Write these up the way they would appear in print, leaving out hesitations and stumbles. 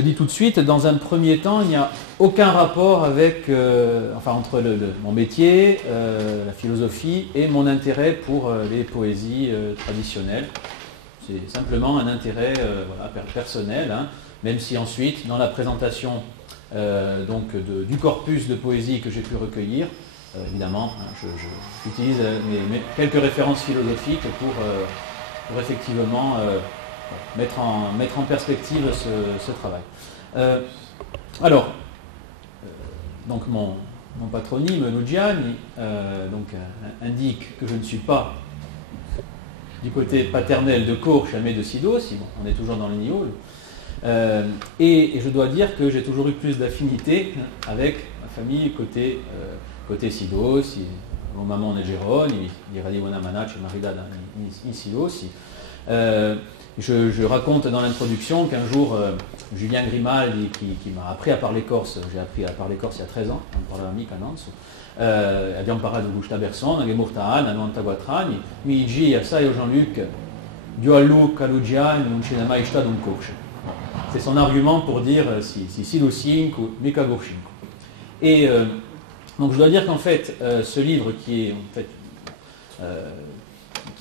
le dis tout de suite, dans un premier temps, il n'y a aucun rapport avec, entre mon métier, la philosophie et mon intérêt pour les poésies traditionnelles. C'est simplement un intérêt personnel, hein, même si ensuite, dans la présentation du corpus de poésie que j'ai pu recueillir, évidemment, hein, j'utilise quelques références philosophiques pour effectivement mettre en perspective ce travail. Donc mon patronyme, Lugiani, indique que je ne suis pas du côté paternel de Courche, mais de Sidos, on est toujours dans le Nioul. Et je dois dire que j'ai toujours eu plus d'affinité avec ma famille côté Sidos. Mon maman est Gérone, il radit buona manaccia marida in Sidos. Je raconte dans l'introduction qu'un jour, Julien Grimaldi, qui m'a appris à parler corse, j'ai appris à parler corse il y a 13 ans, on parlava mica, non? Abbiamo parlato di questa persona che è morta a 94 anni, mi dice, sai Jean-Luc, Dio a Luca, Lugiani, non ce n'è mai stato un coach. C'est son argument pour dire si lo cinque, mica gorcinco. Et donc je dois dire qu'en fait, ce livre qui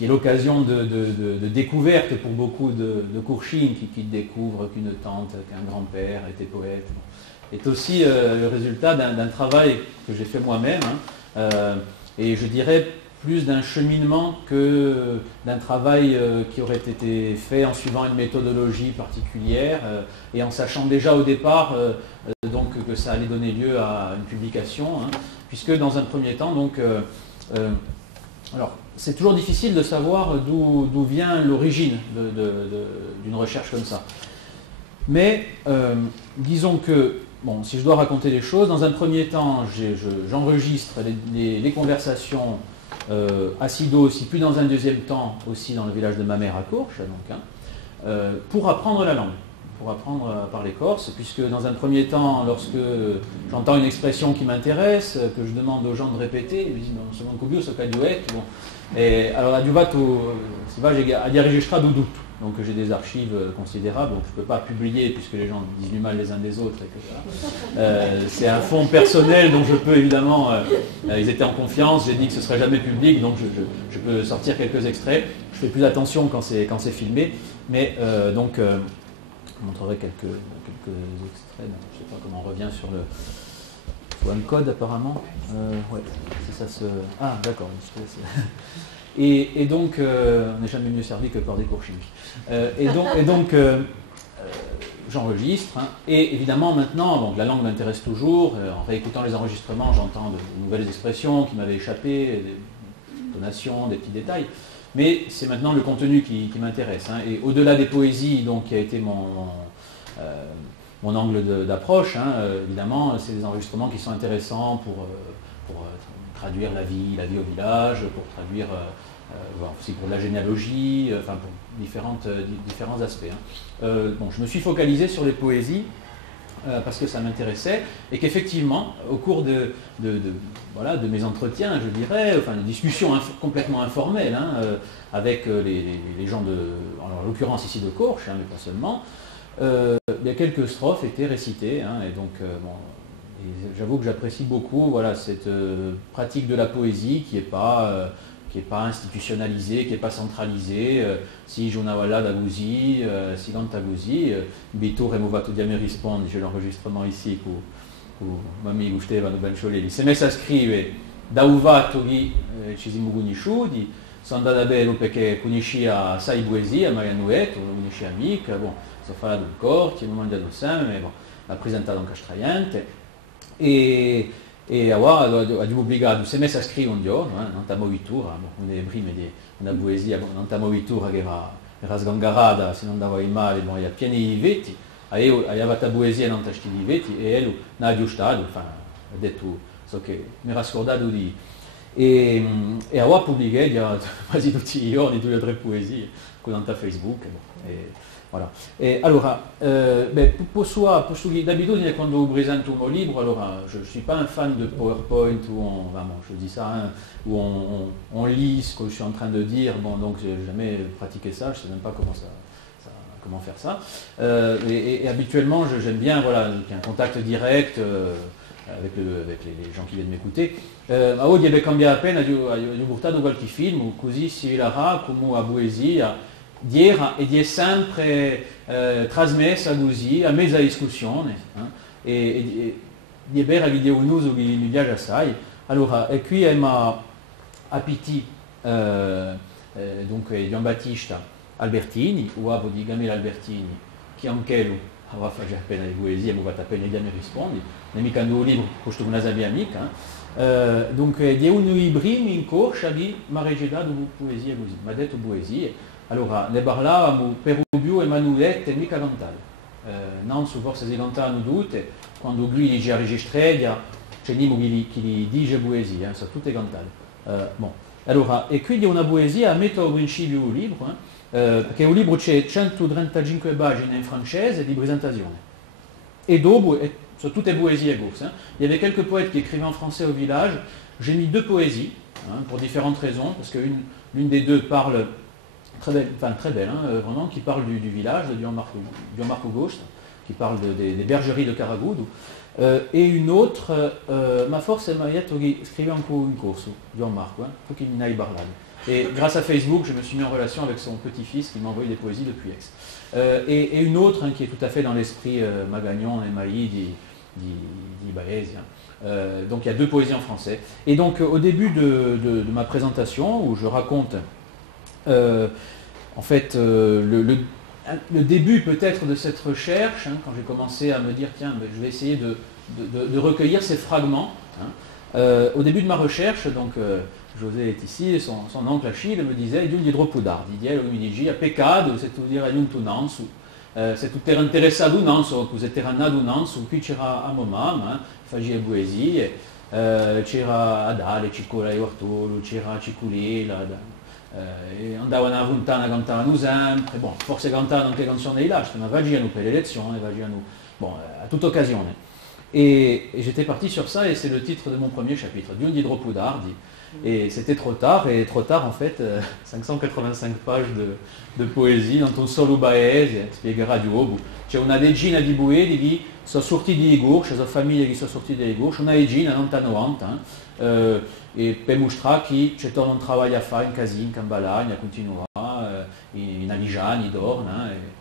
est l'occasion de découverte pour beaucoup de Courchines qui découvrent qu'une tante, qu'un grand-père était poète, est aussi le résultat d'un travail que j'ai fait moi-même, hein, et je dirais plus d'un cheminement que d'un travail qui aurait été fait en suivant une méthodologie particulière et en sachant déjà au départ donc que ça allait donner lieu à une publication, hein, puisque dans un premier temps, alors c'est toujours difficile de savoir d'où vient l'origine d'une recherche comme ça. Mais disons que, si je dois raconter les choses, dans un premier temps, j'enregistre les conversations à Sidos, puis dans un deuxième temps aussi dans le village de ma mère à Courche, pour apprendre la langue, pour apprendre à parler corse, puisque dans un premier temps, lorsque j'entends une expression qui m'intéresse, que je demande aux gens de répéter, ils me disent « secondo cubio so caduet ». Et alors à Duvato, a registrato tutto. Donc j'ai des archives considérables, donc je ne peux pas publier puisque les gens disent du mal les uns des autres. C'est un fonds personnel, donc je peux évidemment, ils étaient en confiance, j'ai dit que ce ne serait jamais public, donc je peux sortir quelques extraits. Je fais plus attention quand c'est filmé, mais je montrerai quelques extraits. Je ne sais pas comment on revient sur le... Il faut un code apparemment. Ouais, c'est ça. Ah d'accord. Et donc, on n'est jamais mieux servi que par des cours chimiques. Et donc j'enregistre. Hein, et évidemment, maintenant, donc, la langue m'intéresse toujours. En réécoutant les enregistrements, j'entends de nouvelles expressions qui m'avaient échappé, des tonations, des petits détails. Mais c'est maintenant le contenu qui m'intéresse. Hein, et au-delà des poésies, donc, qui a été mon angle d'approche, hein, évidemment, c'est des enregistrements qui sont intéressants pour traduire la vie au village, pour traduire aussi pour la généalogie, pour différents aspects. Hein. Je me suis focalisé sur les poésies parce que ça m'intéressait et qu'effectivement, au cours de mes entretiens, je dirais, des discussions complètement informelles, hein, avec les gens en l'occurrence ici de Courche, hein, mais pas seulement, quelques strophes étaient récitées, hein, et donc et j'avoue que j'apprécie beaucoup cette pratique de la poésie qui n'est pas institutionnalisée, qui n'est pas centralisée. Si Jonawala d'Agouzi, si Gantagouzi, Bito Removato Diame risponde, j'ai l'enregistrement ici où Mami Gusteva Bencholi, se messa a scrivere da uvato di Cisimugunisciu, di sono andata bello perché conoscia assai poesia, Marianueto, conoscia amica, si fa d'un corti, non mangia d'un seme, l'ha presentata un castraiante. E abbiamo obbligato, si è messa a scrivere un giorno, nella movitura, una prima di una poesia, nella movitura che era sgangarata, se non andava male, era piena di veti, aveva la poesia non tasti di veti e lui non ha aggiustato, ha detto, so che mi era scordato di... E aveva pubblicato quasi tutti i giorni 2 o 3 poesie con Facebook. Voilà. Et alors, d'habitude, quand je présente mon livre, alors, je ne suis pas un fan de PowerPoint je dis ça, hein, où on lit ce que je suis en train de dire, donc je n'ai jamais pratiqué ça, je ne sais même pas comment comment faire ça. Et habituellement, j'aime bien voilà, qu'il y ait un contact direct avec les gens qui viennent m'écouter. Oggi abbiamo cambiato appena di portato qualche film, così si vedrà come a poesia dire e di è sempre trasmessa così a mezza discussione. E di è vera video un uso che mi piace assai. Allora, e qui è a Pitti, dunque Gian Battista Albertini, o di Gamela Albertini, che anche lui aveva fatto appena di poesia, mi ha fatto appena di mi rispondi, ne mica un libro, questo con una mia amica. Dunque, di uno dei primi in corsa di mi ha regalato poesia così, mi ha detto poesie. Allora, ne parlavamo per Rubio e Manuelette, mica cantare. Non su forse si cantavano tutte, quando lui dice a registrare, c'è Nimo che gli dice poesia, sono tutte cantate. Bon. Allora, e quindi una poesia, metto al principio un libro, perché un libro c'è 135 pagine in francese di presentazione. Et dopo, sono tutte poesie corse. Il y avait quelques poètes qui écrivaient en français au village. J'ai mis deux poésies, pour différentes raisons, parce que l'une des deux parle très belle, vraiment, qui parle du village, de Gianmarco Ghost, qui parle des bergeries de Caragoudou. Et une autre, ma force è Marietto che scrive un po' in corso, Gianmarco, faut qu'il m'aille parlare. Et grâce à Facebook, je me suis mis en relation avec son petit-fils qui m'a envoyé des poésies depuis Aix. Et une autre qui est tout à fait dans l'esprit Magagnon et Maï di Baezia. Donc il y a deux poésies en français. Et donc au début de ma présentation, où je raconte en fait le début peut-être de cette recherche, quand j'ai commencé à me dire tiens, je vais essayer de recueillir ces fragments. Au début de ma recherche, donc José est ici, et son oncle Achille me disait di un idropudardi, lui mi dice, peccato, se tu dirai un tu nansu, se tu ti interessato un nansu, que se ti nato un nansu, qui c'era a mamma, faceva poesie, c'era Adale, Cicola e Ortolo, c'era Ciculila, andavano a Fontana, cantavano sempre, bon, forse cantavano anche canzoni dei lasci, ma facevano per le elezioni, facevano, bon, à toute occasion. Et j'étais parti sur ça, et c'est le titre de mon premier chapitre, Di un idropudardi. Et c'était trop tard en fait, 585 pages de poésie dans un solo paese, spiegherà Diogo. C'è una decina di poeti che sono sortiti di Gurcia, sono famiglie che sono sortite di Gurcia, una decina, non tanto 90, e per mostrare che c'è tutto un lavoro a fare in Casin, in Cambalagna, continua, in Aligiani, in Dorna.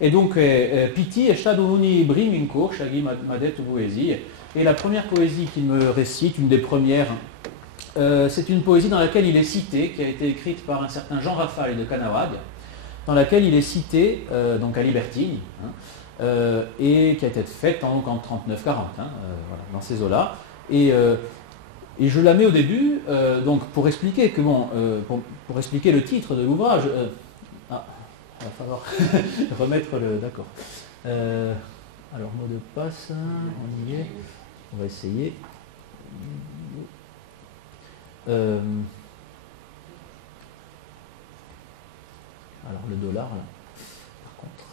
Et donc, Pitti è stato uno dei primi in corsa che mi ha detto poesie. Et la première poésie qu'il me récite, une des premières, c'est une poésie dans laquelle il est cité, qui a été écrite par un certain Jean Raffaele de Canawag, dans laquelle il est cité, donc à Libertini, et qui a été faite en 39-40, voilà, dans ces eaux-là. Et je la mets au début, donc pour expliquer que bon, pour expliquer le titre de l'ouvrage. Il va falloir remettre le... D'accord. Alors, mot de passe, on y est. On va essayer. Alors, le dollar, là. Par contre,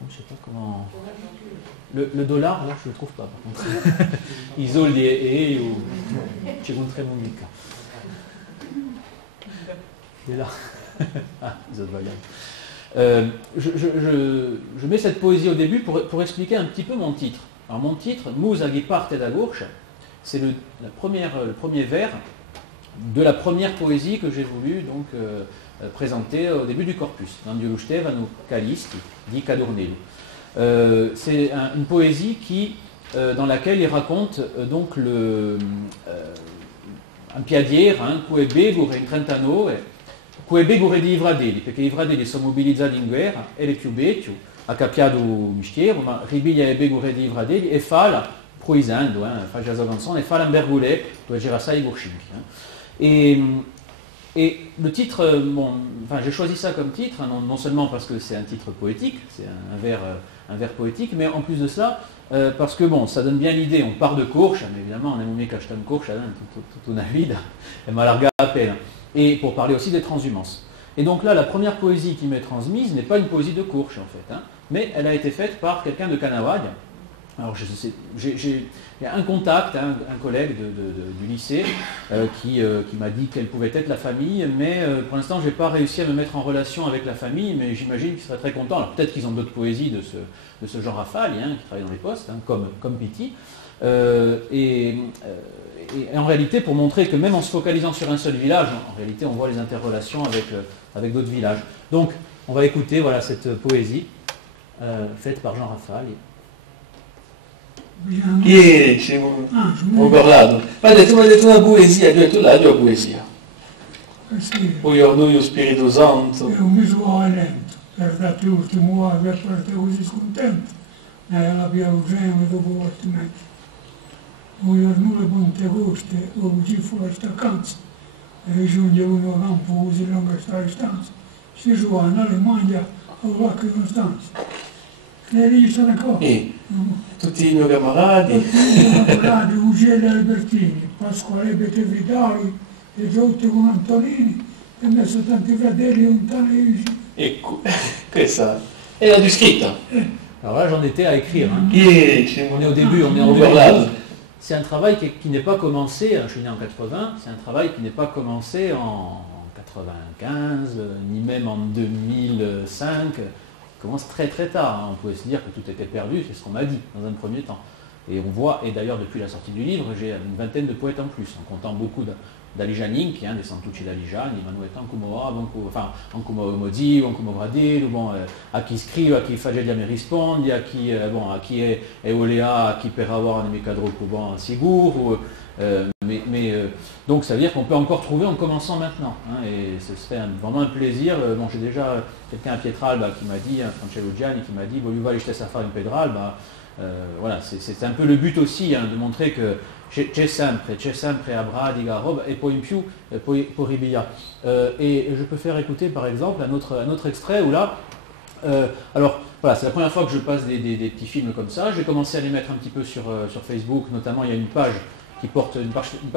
je ne sais pas comment... Le dollar, là, je ne le trouve pas, par contre. Isole et ou... J'ai montré mon mica. Il est là. Ah, je mets cette poésie au début pour expliquer un petit peu mon titre. Alors mon titre, Musa che parte da Gurcia, c'est le premier vers de la première poésie que j'ai voulu donc, présenter au début du corpus, dans Stefano Calisti di Cadornello. C'est une poésie dans laquelle il raconte donc un piadiere, cui begure in Trentano, cui begure di Ivradelli, perché i Ivradelli sono mobilizzati in guerra, e le più vecchio, ha capiato il mistero, ma ribiglia e begure di Ivradelli e fa proisando, fa già la canzone, e fa l'ambergoulet, dove c'era assai Gurchinchi. Et le titre, bon, enfin, j'ai choisi ça comme titre, non seulement parce que c'est un titre poétique, c'est un vers poétique, mais en plus de ça, parce que bon, ça donne bien l'idée, on part de Corcha, mais évidemment on aime mica sta in Corcha, toute una vida, et Malarga appelle, et pour parler aussi des transhumances. Et donc là, la première poésie qui m'est transmise n'est pas une poésie de Corcha en fait, mais elle a été faite par quelqu'un de Canawag, Alors, il y a un contact, un collègue du lycée qui m'a dit quelle pouvait être la famille, mais pour l'instant, je n'ai pas réussi à me mettre en relation avec la famille, mais j'imagine qu'ils seraient très contents. Alors, peut-être qu'ils ont d'autres poésies de ce genre Raffaali, qui travaillent dans les postes, comme Pitti. Et en réalité, pour montrer que même en se focalisant sur un seul village, en réalité, on voit les interrelations avec d'autres villages. Donc, on va écouter voilà, cette poésie faite par Jean Raffaali. Ieri ho parlato, ma ha detto una poesia, tu la tua poesia. Sì. Poi noi lo Spirito Santo. È un visuale lento, per dare l'ultimo anno per parte così scontento, la più sempre dopo l'ottimento. Poi nulle punte coste, o così fuori sta canza, e giunge uno campo così lunga sta distanza, si suona le mangia a qualche costanza. Le liste le cose. Tutti i miei camaradi. Ugelli Albertini, Pasquale Bete Vidali, e tutti con Antonini, e messo tanti fratelli lontani. Ecco, questa è la tua scritta. Alors là, j'en étais à écrire. On est au début, on est en 2012. C'est un travail qui n'est pas commencé, je suis né en 80, c'est un travail qui n'est pas commencé en 95, ni même en 2005. Il commence très très tard. On pouvait se dire que tout était perdu, c'est ce qu'on m'a dit dans un premier temps. Et on voit, et d'ailleurs depuis la sortie du livre, j'ai une vingtaine de poètes en plus, en comptant beaucoup d'Ali Janin, qui est un des Santucci d'Ali Gianni, Manuetta Ancumoa, Ancumo Modi, Ancumo Bradil, a chi scrive, a chi fa già mi rispondi, a chi è Olea, a chi per avoir un cadro cuban sigur. Donc ça veut dire qu'on peut encore trouver en commençant maintenant. Et ce serait vraiment un plaisir. J'ai déjà quelqu'un à Pietralba qui m'a dit, Francesco Gianni, qui m'a dit Vogliuva l'istessa fare in Pietralba. Voilà, c'est un peu le but aussi, de montrer que c'è sempre a Bradiga, Rob, et poi in più, poi ribia. Et je peux faire écouter par exemple un autre extrait où là, alors voilà, c'est la première fois que je passe des petits films comme ça. J'ai commencé à les mettre un petit peu sur Facebook, notamment il y a une page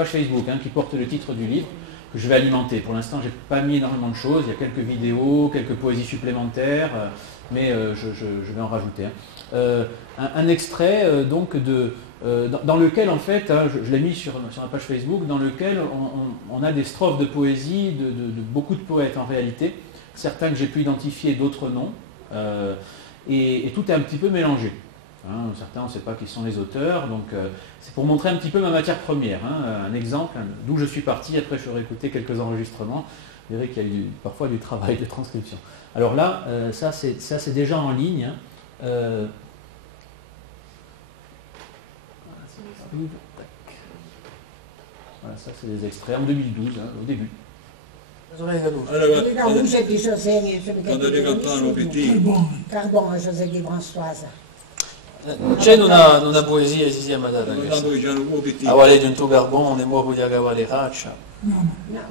Facebook qui porte le titre du livre, que je vais alimenter. Pour l'instant, je n'ai pas mis énormément de choses. Il y a quelques vidéos, quelques poésies supplémentaires, mais je vais en rajouter. Un extrait dans lequel, en fait, je l'ai mis sur la page Facebook, dans lequel on a des strophes de poésie de beaucoup de poètes en réalité, certains que j'ai pu identifier, d'autres non, et tout est un petit peu mélangé. Certains, on ne sait pas qui sont les auteurs, donc c'est pour montrer un petit peu ma matière première. Un exemple, d'où je suis parti, après je ferai écouter quelques enregistrements, vous verrez qu'il y a parfois du travail de transcription. Alors là, ça c'est déjà en ligne. Voilà, ça c'est des extraits en 2012, au début. Carbone, José di Françoise. C'è una poesia che si chiama data questa. A Valle di un tuo carbone, mo voglio cavare le caccia. No,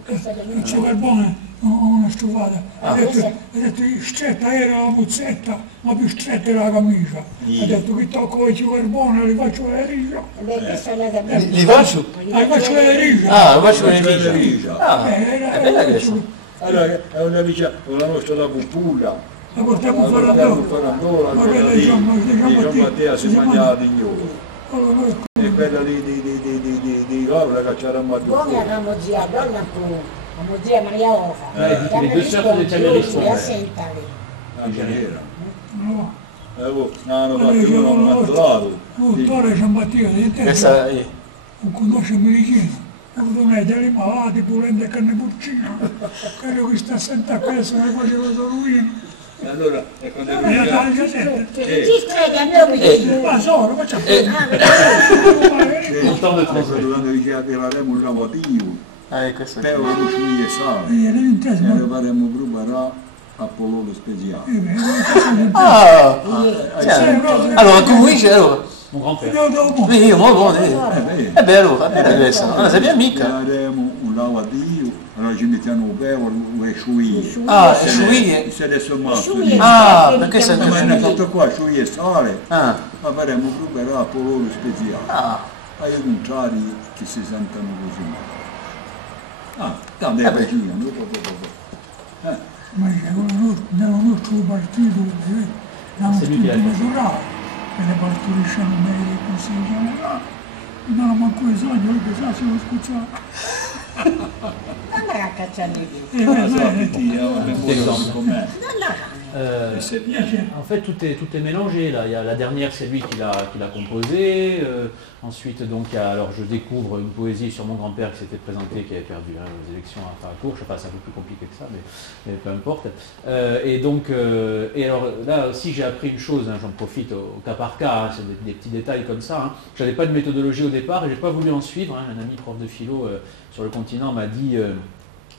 questa c'è Carbone, una stufata. Ha detto stretta era la muzzetta, ma più stretta era la camicia. Ha detto che tocco c'è Carbone, li faccio le riga. Li faccio? Li faccio le riga. Ah, li faccio le riga. Ah, è bella questa. Allora, è una vita con la nostra da cupulla. La portiamo a Farandora, quella di Gian Matteo si mangiava di gnolo. E quella di Laura che c'era a Buona era la zia Donna la zia Maria Ofa. Le due sœurs di Tamerisco. Anche era. No. Hanno fatto uno ammazzato. Dottore Gian Matteo, Questa è... non conosce medicina. Ha avuto un'idea di malati, pulente carne porcina. Credo che sta senta a casa, ne faceva ruina. Allora, e quando Ma solo, facciamo. quando diceva che avremo un lavadio, questo è... per uscire e sale, e faremo preparare a pollo speciale. Ah! Allora, come dice, allora... Mon grand-père. Io, ma buono, è bello, questa, non la sappiamo mica. Faremo un lavadio, allora ci mettiamo un pepe, le sciuglie. Ah, le sciuglie? Se adesso mazzo. Ah, perché se Ma è tutto qua, sciuglie e sale, Ah, ma faremo preparare a pollo speciale. ah. Ai contrari che si sentono così. Ah, tanto è vicino, Ma nel nostro partito abbiamo Se lui piace. naturale. che le partoriscono bene i consigli generali. Non ho manco i sogni che sa se lo scucciato. Andai a cacciare i En fait, tout est mélangé là. Il y a la dernière, c'est lui qui l'a composée. Ensuite, donc, alors je découvre une poésie sur mon grand-père qui s'était présenté, qui avait perdu les élections à Tours. Je sais pas, c'est un peu plus compliqué que ça, mais peu importe. Et donc, et alors là aussi, j'ai appris une chose. Hein, j'en profite au cas par cas. Hein, c'est des petits détails comme ça. Hein. Je n'avais pas de méthodologie au départ et j'ai pas voulu en suivre. Hein. Un ami prof de philo sur le continent m'a dit.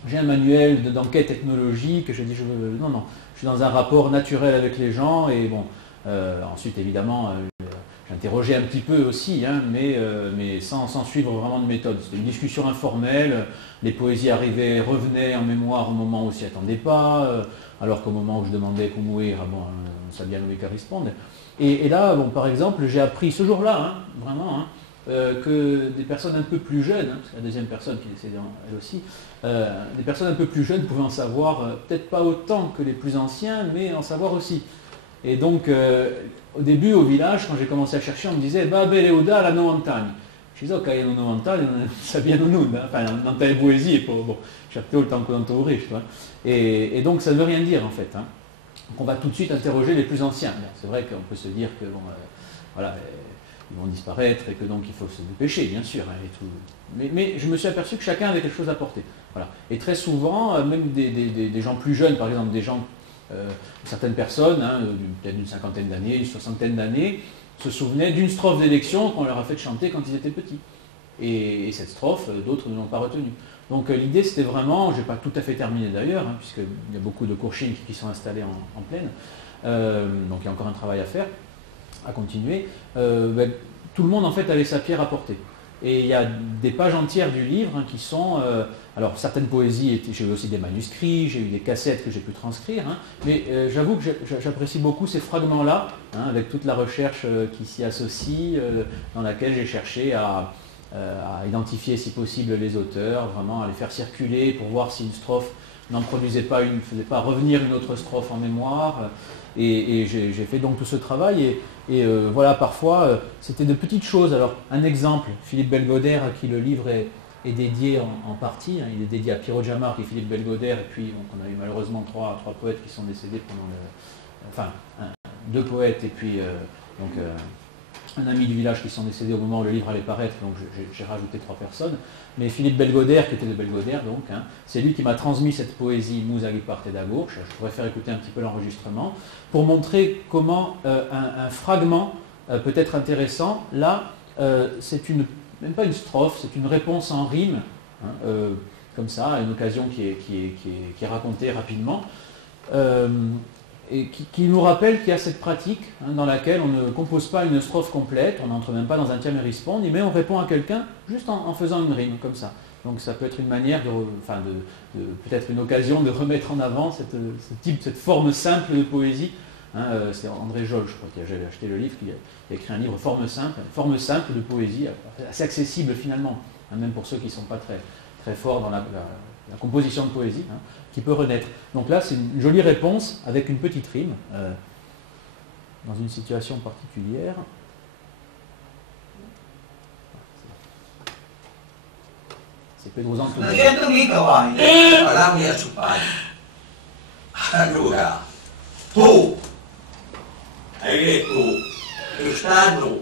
J'ai un manuel d'enquête ethnologique, je dis non, je suis dans un rapport naturel avec les gens et bon, ensuite évidemment j'interrogeais un petit peu aussi, hein, mais sans suivre vraiment de méthode. C'était une discussion informelle, les poésies arrivaient, revenaient en mémoire au moment où on s'y attendait pas, alors qu'au moment où je demandais comment mourir, bon, Sabiano Mica répondre. Et là, bon, par exemple, j'ai appris ce jour-là, hein, vraiment, hein, que des personnes un peu plus jeunes, hein, parce que la deuxième personne qui est décédée elle aussi, des personnes un peu plus jeunes pouvaient en savoir peut-être pas autant que les plus anciens, mais en savoir aussi. Et donc, au début, au village, quand j'ai commencé à chercher, on me disait « Ba Beleuda la montagne ». Je disais « Ok, il y a une montagne, ça vient de nous, enfin, dans telle poésie, bon, j'ai tout le temps qu'on entend riche, et donc, ça ne veut rien dire, en fait. Hein. Donc, on va tout de suite interroger les plus anciens. Bon, c'est vrai qu'on peut se dire que, bon, voilà, ils vont disparaître et que donc il faut se dépêcher, bien sûr. Hein, et tout. Mais je me suis aperçu que chacun avait quelque chose à porter. Voilà. Et très souvent, même des gens plus jeunes, par exemple, des gens, certaines personnes, hein, peut-être d'une cinquantaine d'années, une soixantaine d'années, se souvenaient d'une strophe d'élection qu'on leur a fait chanter quand ils étaient petits. Et cette strophe, d'autres ne l'ont pas retenue. Donc l'idée, c'était vraiment, je n'ai pas tout à fait terminé d'ailleurs, hein, puisqu'il y a beaucoup de courchines qui sont installés en plaine, donc il y a encore un travail à faire, à continuer. Tout le monde en fait avait sa pierre à porter. Et il y a des pages entières du livre hein, qui sont... alors certaines poésies, j'ai eu aussi des manuscrits, j'ai eu des cassettes que j'ai pu transcrire, hein, mais j'avoue que j'apprécie beaucoup ces fragments-là, hein, avec toute la recherche qui s'y associe, dans laquelle j'ai cherché à identifier si possible les auteurs, vraiment à les faire circuler pour voir si une strophe n'en produisait pas une, ne faisait pas revenir une autre strophe en mémoire. Et j'ai fait donc tout ce travail et voilà, parfois c'était de petites choses. Alors un exemple, Philippe Belgodère à qui le livre est dédié en partie, hein, il est dédié à Piero Giammarchi et Philippe Belgodère, et puis donc, on a eu malheureusement trois poètes qui sont décédés pendant enfin deux poètes et puis donc un ami du village qui sont décédés au moment où le livre allait paraître, donc j'ai rajouté 3 personnes. Mais Philippe Belgodère, qui était de Belgodère, donc, hein, c'est lui qui m'a transmis cette poésie Musari parte da gauche. Je pourrais faire écouter un petit peu l'enregistrement, pour montrer comment un fragment peut être intéressant. Là, c'est même pas une strophe, c'est une réponse en rime, hein, comme ça, à une occasion qui est racontée rapidement. Et qui nous rappelle qu'il y a cette pratique hein, dans laquelle on ne compose pas une strophe complète, on n'entre même pas dans un tiers et rispondi, mais on répond à quelqu'un juste en faisant une rime, comme ça. Donc ça peut être une manière, peut-être une occasion de remettre en avant cette forme simple de poésie. Hein, c'est André Jolle, je crois, qui a acheté le livre, qui a écrit un livre forme simple de poésie, assez accessible finalement, hein, même pour ceux qui ne sont pas très forts dans la composition de poésie, hein, qui peut renaître. Donc là, c'est une jolie réponse avec une petite rime, dans une situation particulière. C'est Pedro Zanto. Allora, tu hai detto quest'anno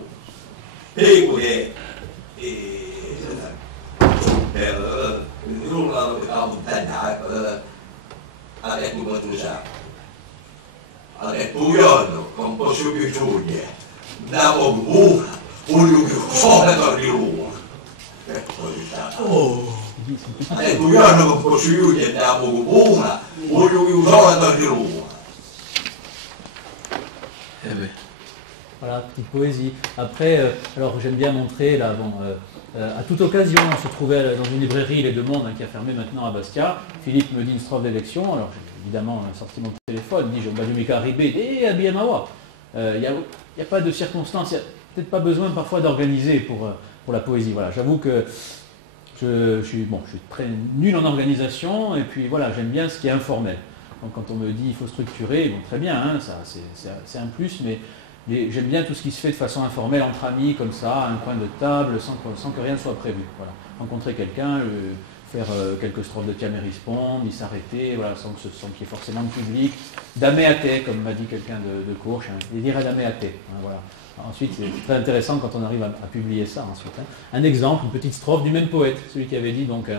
pecore per nulla la montagna ha detto qualcosa, ha detto io non posso più giungere, andavo buona, voglio che fuori da Roma. Ha detto io non posso più giungere, andavo buona, voglio che fuori da Roma. Voilà, petite poésie. Après, alors j'aime bien montrer, là, bon, à toute occasion, on se trouvait dans une librairie, Les Deux Mondes, hein, qui a fermé maintenant à Bastia. Philippe me dit une strophe d'élection, alors j'ai évidemment sorti mon téléphone, dit « J'ai Mica Ribé, et Abiamawa ». Il n'y a pas de circonstances, il n'y a peut-être pas besoin parfois d'organiser pour la poésie. Voilà, j'avoue que je suis très nul en organisation, et puis voilà, j'aime bien ce qui est informel. Donc quand on me dit il faut structurer, bon, très bien, hein, ça c'est un plus, mais J'aime bien tout ce qui se fait de façon informelle, entre amis, comme ça, à un coin de table, sans que rien ne soit prévu. Voilà. Rencontrer quelqu'un, faire quelques strophes de Tiamerispond, y s'arrêter, voilà, sans qu'il y ait forcément de public. Damé à thé, comme m'a dit quelqu'un de Courche, hein, et dire à damé à thé. Hein, voilà. Ensuite, c'est très intéressant quand on arrive à publier ça. Ensuite, hein. Un exemple, une petite strophe du même poète, celui qui avait dit donc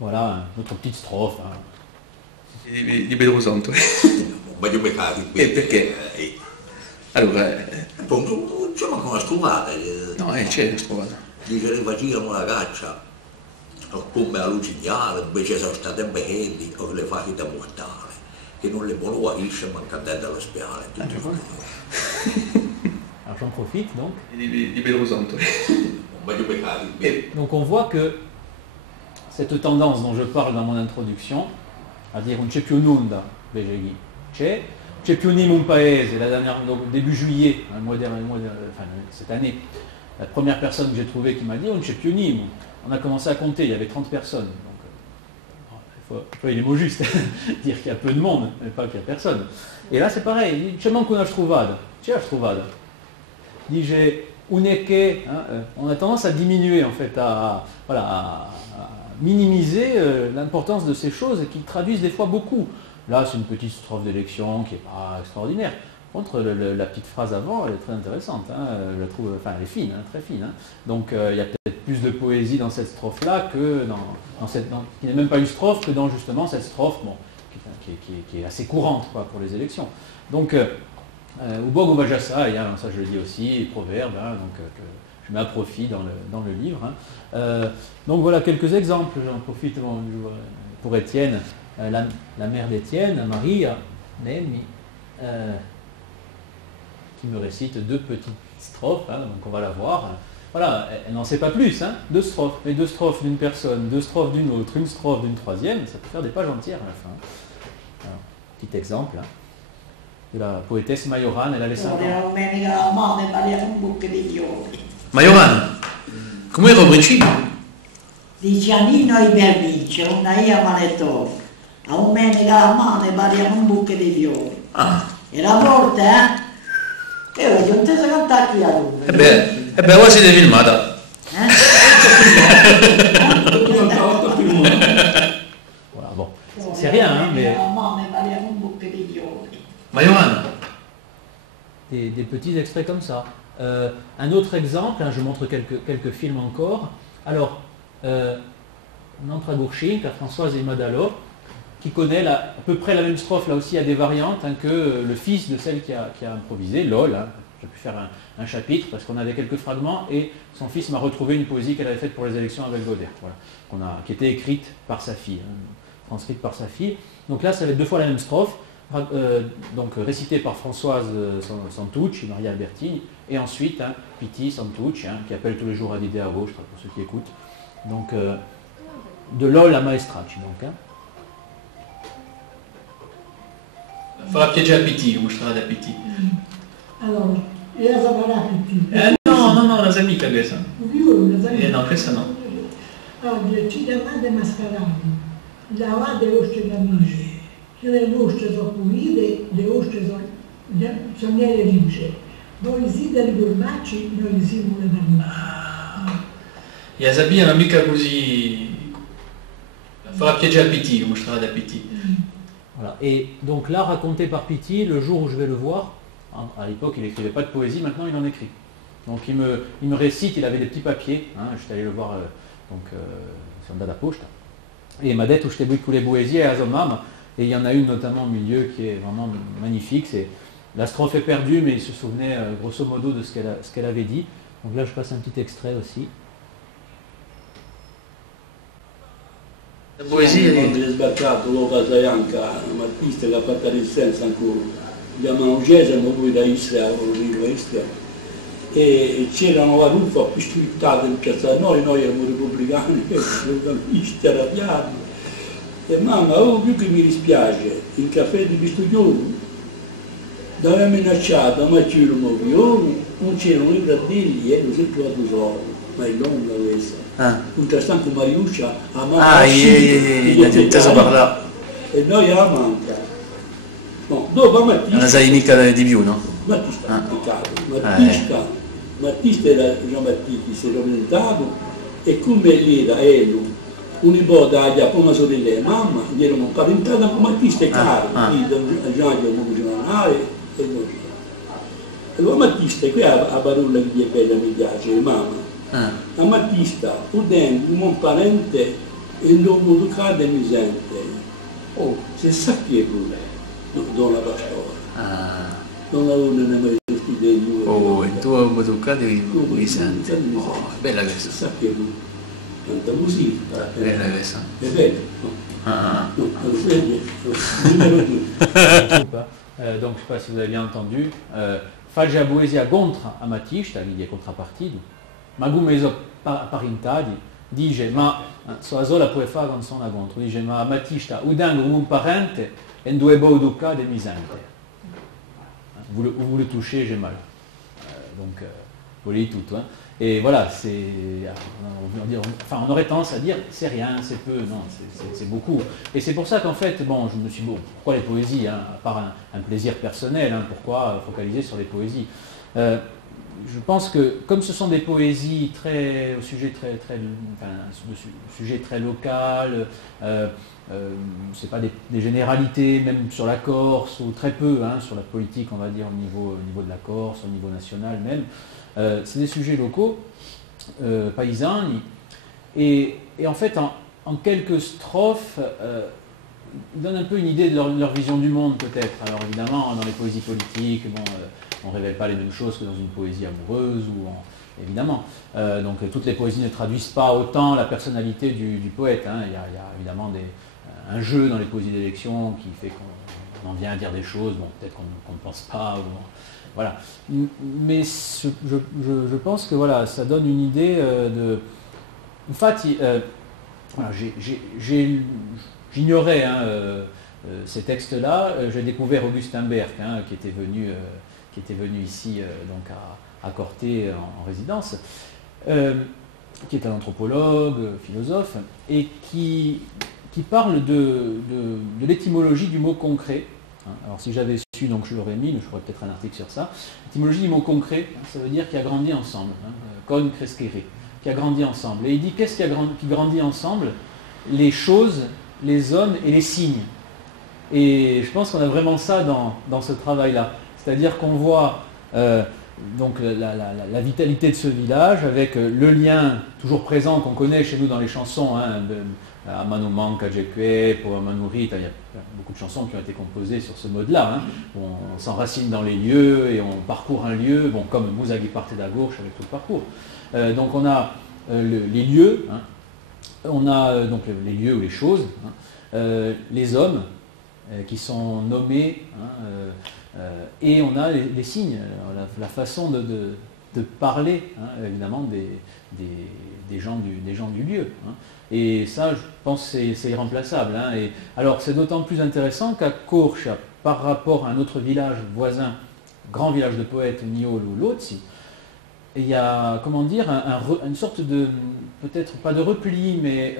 voilà, notre petite strophe. Hein. Di Pedro Santo. Voglio beccare qui. E perché? Allora... Non ce l'ho trovata. No, c'è la trovata. Dice che facevano la caccia, come a Lucignale, invece sono state behendi o le fasi da mortale, che non le volevo guarisce mancando dallo spiale. Alors j'en profite donc. Di Pedro Santo. Voglio beccare qui. Donc on voit que cette tendance dont je parle dans mon introduction, à dire un c'è più nulla, c'è più un paese, la dernière, donc début juillet, cette année, la première personne que j'ai trouvée qui m'a dit on c'è più nim. On a commencé à compter, il y avait 30 personnes. Donc, il faut employer les mots justes, dire qu'il y a peu de monde, mais pas qu'il n'y a personne. Et là c'est pareil, c'è manco una strovada, c'è la strovada. On a tendance à diminuer en fait, à minimiser l'importance de ces choses qui traduisent des fois beaucoup. Là, c'est une petite strophe d'élection qui n'est pas extraordinaire. Contre la petite phrase avant, elle est très intéressante. Hein, je la trouve, enfin, elle est fine, hein, très fine. Hein. Donc, il y a peut-être plus de poésie dans cette strophe-là que qui n'est même pas une strophe que dans justement cette strophe, bon, qui est assez courante quoi, pour les élections. Donc, Ubogo Vajasa, ça je le dis aussi, proverbe, hein, donc, que je mets à profit dans le livre. Hein. Donc voilà quelques exemples, j'en profite pour Étienne, la mère d'Étienne, Maria, Nemi, qui me récite 2 petites strophes, hein, donc on va la voir. Voilà, elle n'en sait pas plus, hein, 2 strophes, mais 2 strophes d'une personne, 2 strophes d'une autre, une strophe d'une troisième, ça peut faire des pages entières à la fin. Alors, petit exemple, hein, de la poétesse Majoran, elle avait 5 ans. Majoran, come era il principio? Di Giannino e Bernice, una ia maletto, a un menica la mano e variamo un buco di fiori. Ah. E la volta, io ho inteso cantare qui a lui. E beh, ora siete filmata. Voilà, bon, c'est rien, hein, mais... Majoran. Des petits extraits comme ça. Un autre exemple, hein, je montre quelques films encore. Alors, Nantragourchik, la Françoise Emadalo, qui connaît à peu près la même strophe, là aussi il y a des variantes, hein, que le fils de celle qui a improvisé, Lol. Hein. J'ai pu faire un chapitre parce qu'on avait quelques fragments et son fils m'a retrouvé une poésie qu'elle avait faite pour les élections avec Godert, voilà, qui était écrite par sa fille, hein, transcrite par sa fille. Donc là, ça va être 2 fois la même strophe, donc récitée par Françoise Santucci, Maria Albertini, et ensuite hein, Pitti Santucci, hein, qui appelle tous les jours à l'idée à gauche, pour ceux qui écoutent. Donc, de Lol à Maestracci, donc. Hein. Farà piacere a Pitti, come strada da Pitti. Allora, io la saprà Pitti. No, la sua amica questa. Io la saprà. No, questa no. Oggi ci chiamate mascherati, lavate le vostre camicie, che le vostre sono pulite, le vostre sono nelle rice. Voi siete i corbacci, noi siamo le manine. E la Sabina non è mica così... Farà piacere a Pitti, come strada da Pitti. Voilà. Et donc là, raconté par Pitti, le jour où je vais le voir, hein, à l'époque il n'écrivait pas de poésie, maintenant il en écrit. Donc il me récite, il avait des petits papiers, hein, je suis allé le voir sur Dada Posta. Et m'a detto je t'ai beaucoup les poésies à Azomam, et il y en a une notamment au milieu qui est vraiment magnifique. La strophe est perdue, mais il se souvenait grosso modo de ce qu'elle avait dit. Donc là je passe un petit extrait aussi. La poesia quando è sbarcato Luca Zajanka, un artista che ha fatto resistenza ancora, chiamano Gesamo, poi da Israele, e c'erano la ruffa più scrittata in piazza, noi eravamo repubblicani, legalisti, arrabbiati, e mamma, più che mi dispiace, in caffè di Pistoiolo, dove minacciato, ma c'era un movione, non c'erano i fratelli, ero sempre trovato solo. Ma è lunga questa. Un trastanco Mariuscia a il a inteso parlare. e noi a manca. No, dopo Mattista... Una sai mica di più, no? Mattista, Mattista era Gian Battista, si era presentato e come lì era un nipote a come sorella e mamma, gli erano parentati con Mattista e caro, di Gian Giovanale e così. Allora Mattista, qui è la parola che è bella, mi piace, mamma. A Mattista, udendo un parente e non lo cade mi sente. Oh, se sa chi è pure, donna Pastora. Non avevo nemmeno sentito di lui. Oh, e tu hai toccato mi senti. Oh, bella questa. Sa chi è pure. Tanta musica. Bella questa. È bella. No, numéro 2. Donc je ne sais pas si vous avez bien entendu. Fagia Boesia contra a Mattista, lì è contrapartito. Ma gumeso parintadi, dice, ma sua sola può fare con son contro, dice, ma Mattista, udango un parente, e due beau duca de misente. Vous le touchez, j'ai mal. Donc, vous voyez tout. Hein. Et voilà, on aurait tendance à dire, c'est rien, c'est peu, non, c'est beaucoup. Et c'est pour ça qu'en fait, bon, je me suis dit, bon, pourquoi les poésies, hein, à part un plaisir personnel, hein, pourquoi focaliser sur les poésies je pense que comme ce sont des poésies au sujet très local, c'est pas des généralités, même sur la Corse, ou très peu, hein, sur la politique, on va dire, au niveau de la Corse, au niveau national même. C'est des sujets locaux, paysans, et en fait, en quelques strophes, ils donnent un peu une idée de leur vision du monde, peut-être. Alors évidemment, dans les poésies politiques, bon, on ne révèle pas les mêmes choses que dans une poésie amoureuse, évidemment. Donc toutes les poésies ne traduisent pas autant la personnalité du poète. Hein. Il y a évidemment un jeu dans les poésies d'élection qui fait qu'on en vient à dire des choses, bon, peut-être qu'on ne pense pas. Voilà. Mais je pense que voilà, ça donne une idée de... En fait, voilà, j'ignorais ces textes-là. J'ai découvert Augustin Berck, hein, qui était venu ici donc à Corté en résidence, qui est un anthropologue, philosophe, et qui parle de l'étymologie du mot concret. Hein. Alors si j'avais su, donc je l'aurais mis, mais je ferais peut-être un article sur ça. L'étymologie du mot concret, hein, ça veut dire qui a grandi ensemble, hein, con crescere, qui a grandi ensemble. Et il dit qu'est-ce qui grandit ensemble? Les choses, les hommes et les signes. Et je pense qu'on a vraiment ça dans ce travail-là. C'est-à-dire qu'on voit donc la vitalité de ce village avec le lien toujours présent qu'on connaît chez nous dans les chansons, hein, Amano Manca Jeque, pour Amano Rita, il y a beaucoup de chansons qui ont été composées sur ce mode-là. Hein. On s'enracine dans les lieux et on parcourt un lieu, bon, comme Musaghi partait à gauche avec tout le parcours. Donc on a les lieux, hein. On a donc les lieux ou les choses, hein. Les hommes qui sont nommés, hein, et on a les signes, la façon de parler, hein, évidemment, des gens du lieu. Hein. Et ça, je pense que c'est irremplaçable. Hein. Et, alors, c'est d'autant plus intéressant qu'à Corcia, par rapport à un autre village voisin, grand village de poètes, Niolo ou Lozzi, il y a, comment dire, une sorte de, peut-être pas de repli, mais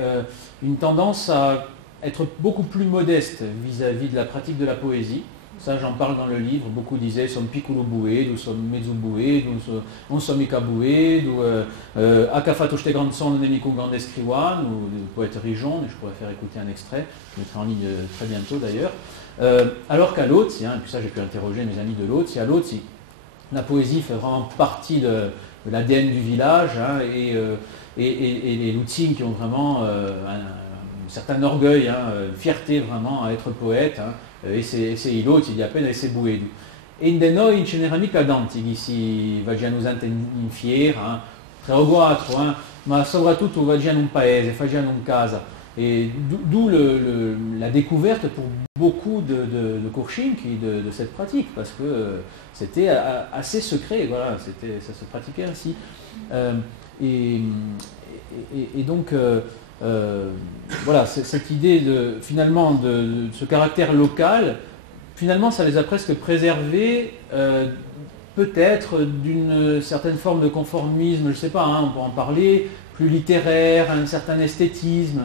une tendance à être beaucoup plus modeste vis-à-vis de la pratique de la poésie. Ça, j'en parle dans le livre. Beaucoup disaient « Som piccolo bued » ou « Som mezzo bued » ou « On som mica bued » ou « Ha fatto ste grande son nemico grande scrivan » ou le poète Rijon, et je pourrais faire écouter un extrait, je le mettrai en ligne très bientôt d'ailleurs. Alors qu'à Lozzi, hein, et puis ça j'ai pu interroger mes amis de Lozzi, à Lozzi, la poésie fait vraiment partie de l'ADN du village, hein, et les Luzzini qui ont vraiment un certain orgueil, hein, fierté vraiment à être poète, hein, e sei Lozzi di appena e sei Buedu. E de noi ce n'era mica tanti che si facevano usare in fiera, 3 o 4, ma soprattutto facevano un paese, facevano un casa. Et d'où la découverte pour beaucoup de Kourchinki de cette pratique, parce que c'était assez secret, voilà, ça se pratiquait ainsi. Et donc, voilà, cette idée finalement de ce caractère local, finalement ça les a presque préservés, peut-être d'une certaine forme de conformisme, je ne sais pas, hein, on peut en parler, plus littéraire, un certain esthétisme.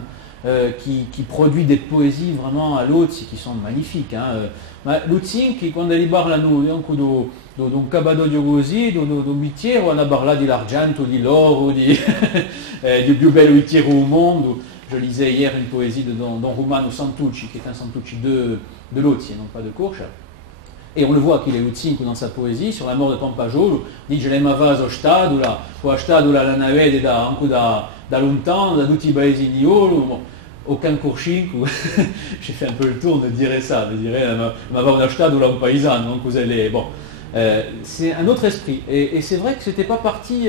qui produit des poésies vraiment à l'autre, qui sont magnifiques. L'Utsin, quando li parlano d'un cabadoglio così, d'un bicchiere, on a parlé di l'argento, di l'oro, du più bello bicchiere au monde. Je lisais hier une poésie de Don Romano Santucci, qui est un Santucci de Lozzi, et non pas de Courcia. Et on le voit qu'il est Luzzinco dans sa poésie, sur la mort de Pampajolo, dit je l'aimava allo Stadula, o a Stadula la navede da lontano, da tutti i paesi di Olo, aucun Courcinco, j'ai fait un peu le tour, ne dirait ça, ne dirait ma va una Stadula un paesano, donc vous allez, bon. C'est un autre esprit, et c'est vrai que c'était pas parti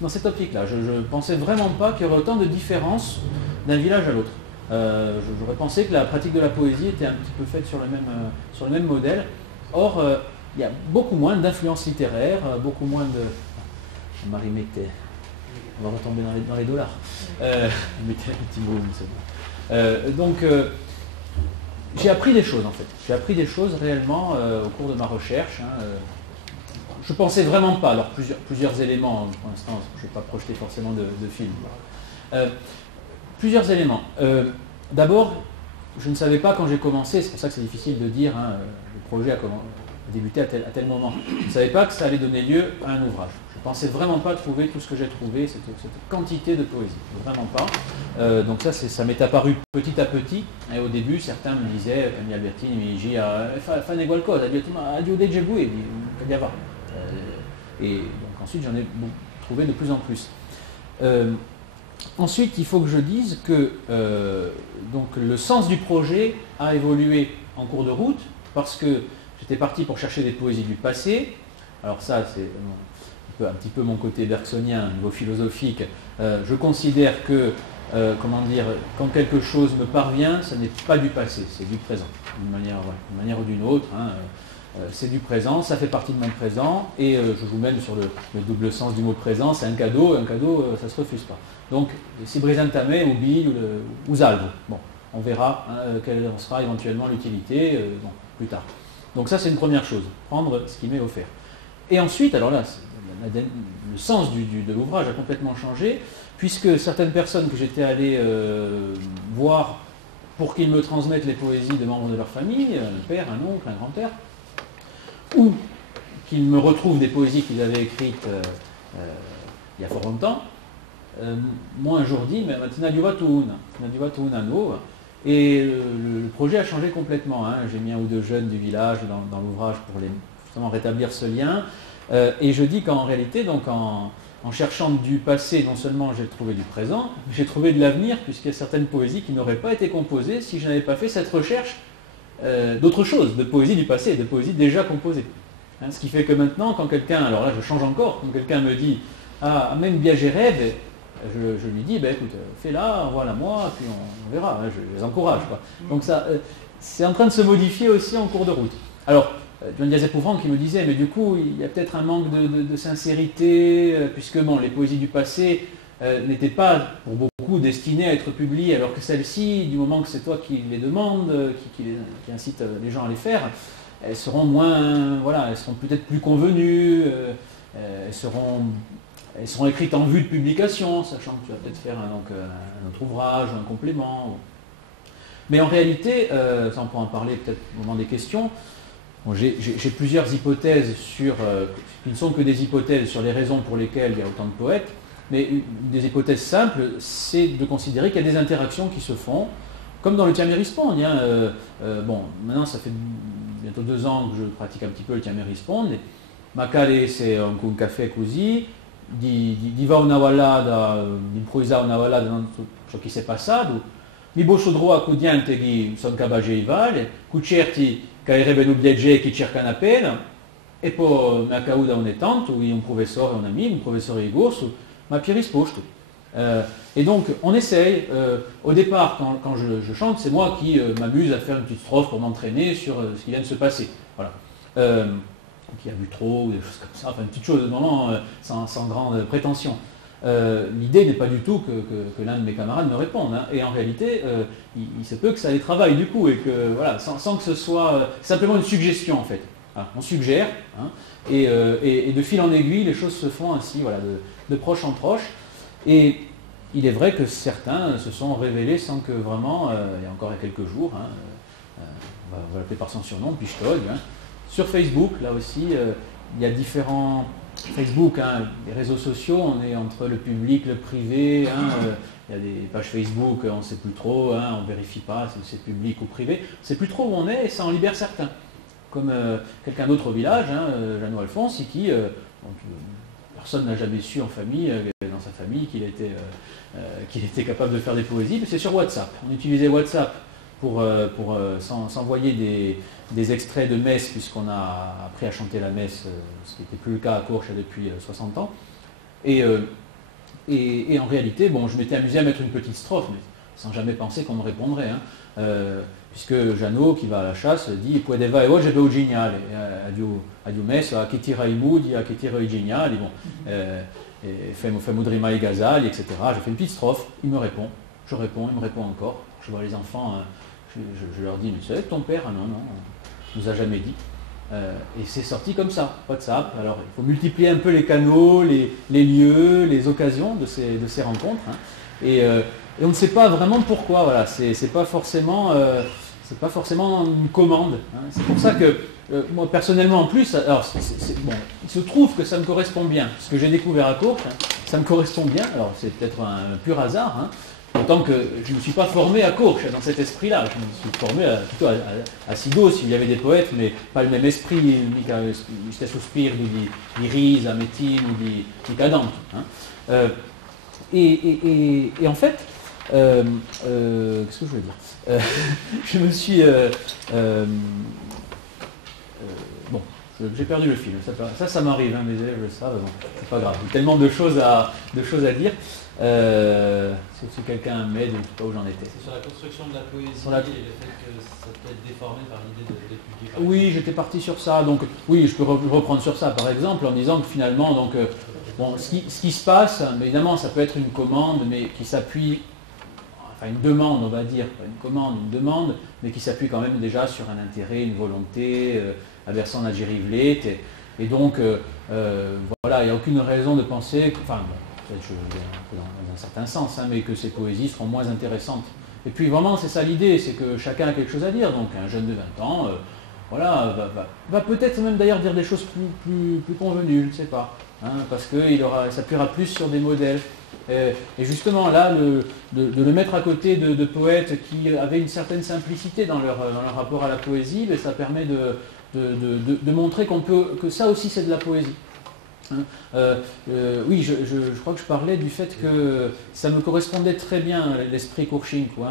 dans cette optique-là, je pensais vraiment pas qu'il y aurait autant de différences d'un village à l'autre. J'aurais pensé que la pratique de la poésie était un petit peu faite sur le même modèle. Or, il y a beaucoup moins d'influence littéraire, beaucoup moins de... Marie mettait... On va retomber dans les dollars. Mettez un petit mot, c'est bon. Donc, j'ai appris des choses en fait. J'ai appris des choses réellement au cours de ma recherche. Je pensais vraiment pas, alors plusieurs éléments, pour l'instant je ne vais pas projeter forcément de film. Plusieurs éléments. D'abord, je ne savais pas quand j'ai commencé, c'est pour ça que c'est difficile de dire, le projet a débuté à tel moment. Je ne savais pas que ça allait donner lieu à un ouvrage. Je ne pensais vraiment pas trouver tout ce que j'ai trouvé, cette quantité de poésie. Vraiment pas. Donc ça m'est apparu petit à petit. Et au début, certains me disaient, Camille Albertini mi diceva, fai qualcosa, adieu dei Gebui, et donc ensuite j'en ai trouvé de plus en plus. Ensuite, il faut que je dise que donc le sens du projet a évolué en cours de route, parce que j'étais parti pour chercher des poésies du passé. Alors ça, c'est un petit peu mon côté bergsonien, au niveau philosophique. Je considère que, quand quelque chose me parvient, ce n'est pas du passé, c'est du présent, d'une manière ou d'une autre. C'est du présent, ça fait partie de mon présent, et je vous mène sur le double sens du mot présent, c'est un cadeau, ça ne se refuse pas. Donc, si Brisantame, ou Bi, ou Zalvo. Bon, on verra quelle sera éventuellement l'utilité plus tard. Donc ça, c'est une première chose, prendre ce qui m'est offert. Et ensuite, alors là, le sens de l'ouvrage a complètement changé, puisque certaines personnes que j'étais allé voir pour qu'ils me transmettent les poésies de membres de leur famille, un père, un oncle, un grand-père, ou qu'ils me retrouvent des poésies qu'ils avaient écrites il y a fort longtemps, moi un jour dit, mais maintenant du Vatuna no, et le projet a changé complètement. J'ai mis un ou deux jeunes du village dans l'ouvrage pour justement rétablir ce lien, et je dis qu'en réalité, donc en cherchant du passé, non seulement j'ai trouvé du présent, mais j'ai trouvé de l'avenir, puisqu'il y a certaines poésies qui n'auraient pas été composées si je n'avais pas fait cette recherche d'autres choses, de poésie du passé, de poésie déjà composée. Ce qui fait que maintenant, quand quelqu'un, alors là je change encore, quand quelqu'un me dit « Ah, même bien j'ai rêvé », je lui dis écoute, fais-la, envoie-la moi, puis on verra, je les encourage. Donc ça, c'est en train de se modifier aussi en cours de route. Alors, John Diazepouvrand qui me disait, mais du coup, il y a peut-être un manque de sincérité, puisque les poésies du passé n'étaient pas, pour beaucoup, destinées à être publiées, alors que celles-ci, du moment que c'est toi qui les demandes, qui incite les gens à les faire, elles seront elles seront peut-être plus convenues, elles seront écrites en vue de publication, sachant que tu vas peut-être faire un autre ouvrage, un complément. Mais en réalité, ça on pourra en parler peut-être au moment des questions. J'ai plusieurs hypothèses qui ne sont que des hypothèses sur les raisons pour lesquelles il y a autant de poètes, mais des hypothèses simples, c'est de considérer qu'il y a des interactions qui se font, comme dans le Tiame Rispondi. Maintenant ça fait bientôt 2 ans que je pratique un petit peu le Tiame Rispondi. Magari c'est un café così, di va una ballada, di improvvisare una ballada su ciò che si è passato, mi boccio droit a cudiante che sono capace di fare, con certi che arrivano viaggiare che cercano appena, e poi mi accade ogni tanto, un professore, un amico, un professore di corso, ma più risposto. Et donc on essaye, au départ quand je chante, c'est moi qui m'amuse à faire une petite strophe pour m'entraîner sur ce qui vient de se passer. Voilà. Qui a bu trop, ou des choses comme ça, enfin une petite chose vraiment sans grande prétention. L'idée n'est pas du tout que l'un de mes camarades me réponde, et en réalité il se peut que ça les travaille du coup, et que voilà, sans que ce soit simplement une suggestion en fait. On suggère, et de fil en aiguille les choses se font ainsi, voilà, de proche en proche, et il est vrai que certains se sont révélés sans que vraiment, il y a encore quelques jours, hein, on va l'appeler par son surnom, Pichtog, hein. Sur Facebook, là aussi, il y a différents... Facebook, hein, les réseaux sociaux, on est entre le public, le privé, hein, il y a des pages Facebook, on ne sait plus trop, hein, on ne vérifie pas si c'est public ou privé, on ne sait plus trop où on est et ça en libère certains. Comme quelqu'un d'autre au village, hein, Jeannot Alphonse, qui, personne n'a jamais su en famille, dans sa famille, qu'il était capable de faire des poésies, mais c'est sur WhatsApp. On utilisait WhatsApp pour s'envoyer des extraits de messe, puisqu'on a appris à chanter la messe, ce qui n'était plus le cas à Courche depuis 60 ans. Et en réalité, bon, je m'étais amusé à mettre une petite strophe, mais sans jamais penser qu'on me répondrait. Hein. Puisque Jeannot, qui va à la chasse, dit « Puedeva e oggi be geniale » adieu messe, a che tira i budi, a che tira i geniali, bon, femo drima i gazali, etc. J'ai fait une petite strophe, il me répond, je réponds, il me répond encore. Je vois les enfants, je leur dis « Mais tu savais que ton père, non, nous a jamais dit. » Et c'est sorti comme ça, WhatsApp. Alors il faut multiplier un peu les canaux, les lieux, les occasions de ces rencontres. Hein. Et on ne sait pas vraiment pourquoi, voilà, c'est pas forcément une commande. Hein. C'est pour ça que moi personnellement en plus, alors bon, il se trouve que ça me correspond bien. Ce que j'ai découvert à Courche, hein, ça me correspond bien. Alors c'est peut-être un pur hasard, hein, autant que je ne me suis pas formé à Courche dans cet esprit-là. Je me suis formé plutôt à Sidos, il y avait des poètes, mais pas le même esprit, mica Suspir, di Rise, à Métine, ou di Cadante. Hein. Et en fait, qu'est-ce que je voulais dire je me suis... bon, j'ai perdu le fil. Ça m'arrive, hein, mes élèves le savent, bon, c'est pas grave. J'ai tellement de choses à dire. Si quelqu'un m'aide, je ne sais pas où j'en étais. C'est sur la construction de la poésie et le fait que ça peut être déformé par l'idée de publier. Oui, j'étais parti sur ça. Donc, oui, je peux reprendre sur ça, par exemple, en disant que finalement, donc, bon, ce qui se passe, évidemment, ça peut être une commande, mais qui s'appuie, enfin une demande, on va dire, pas une commande, une demande, mais qui s'appuie quand même déjà sur un intérêt, une volonté, la version d'Agirivlet. Et donc, voilà, il n'y a aucune raison de penser que, enfin, peut-être dans un certain sens, hein, mais que ces poésies seront moins intéressantes. Et puis vraiment, c'est ça l'idée, c'est que chacun a quelque chose à dire. Donc un jeune de 20 ans, voilà, va peut-être même d'ailleurs dire des choses plus convenues, je ne sais pas, hein, parce qu'il s'appuiera plus sur des modèles. Et justement là, de le mettre à côté de poètes qui avaient une certaine simplicité dans leur rapport à la poésie, mais ça permet de montrer que ça aussi c'est de la poésie. Oui, je crois que je parlais du fait que ça me correspondait très bien, l'esprit Courching, quoi.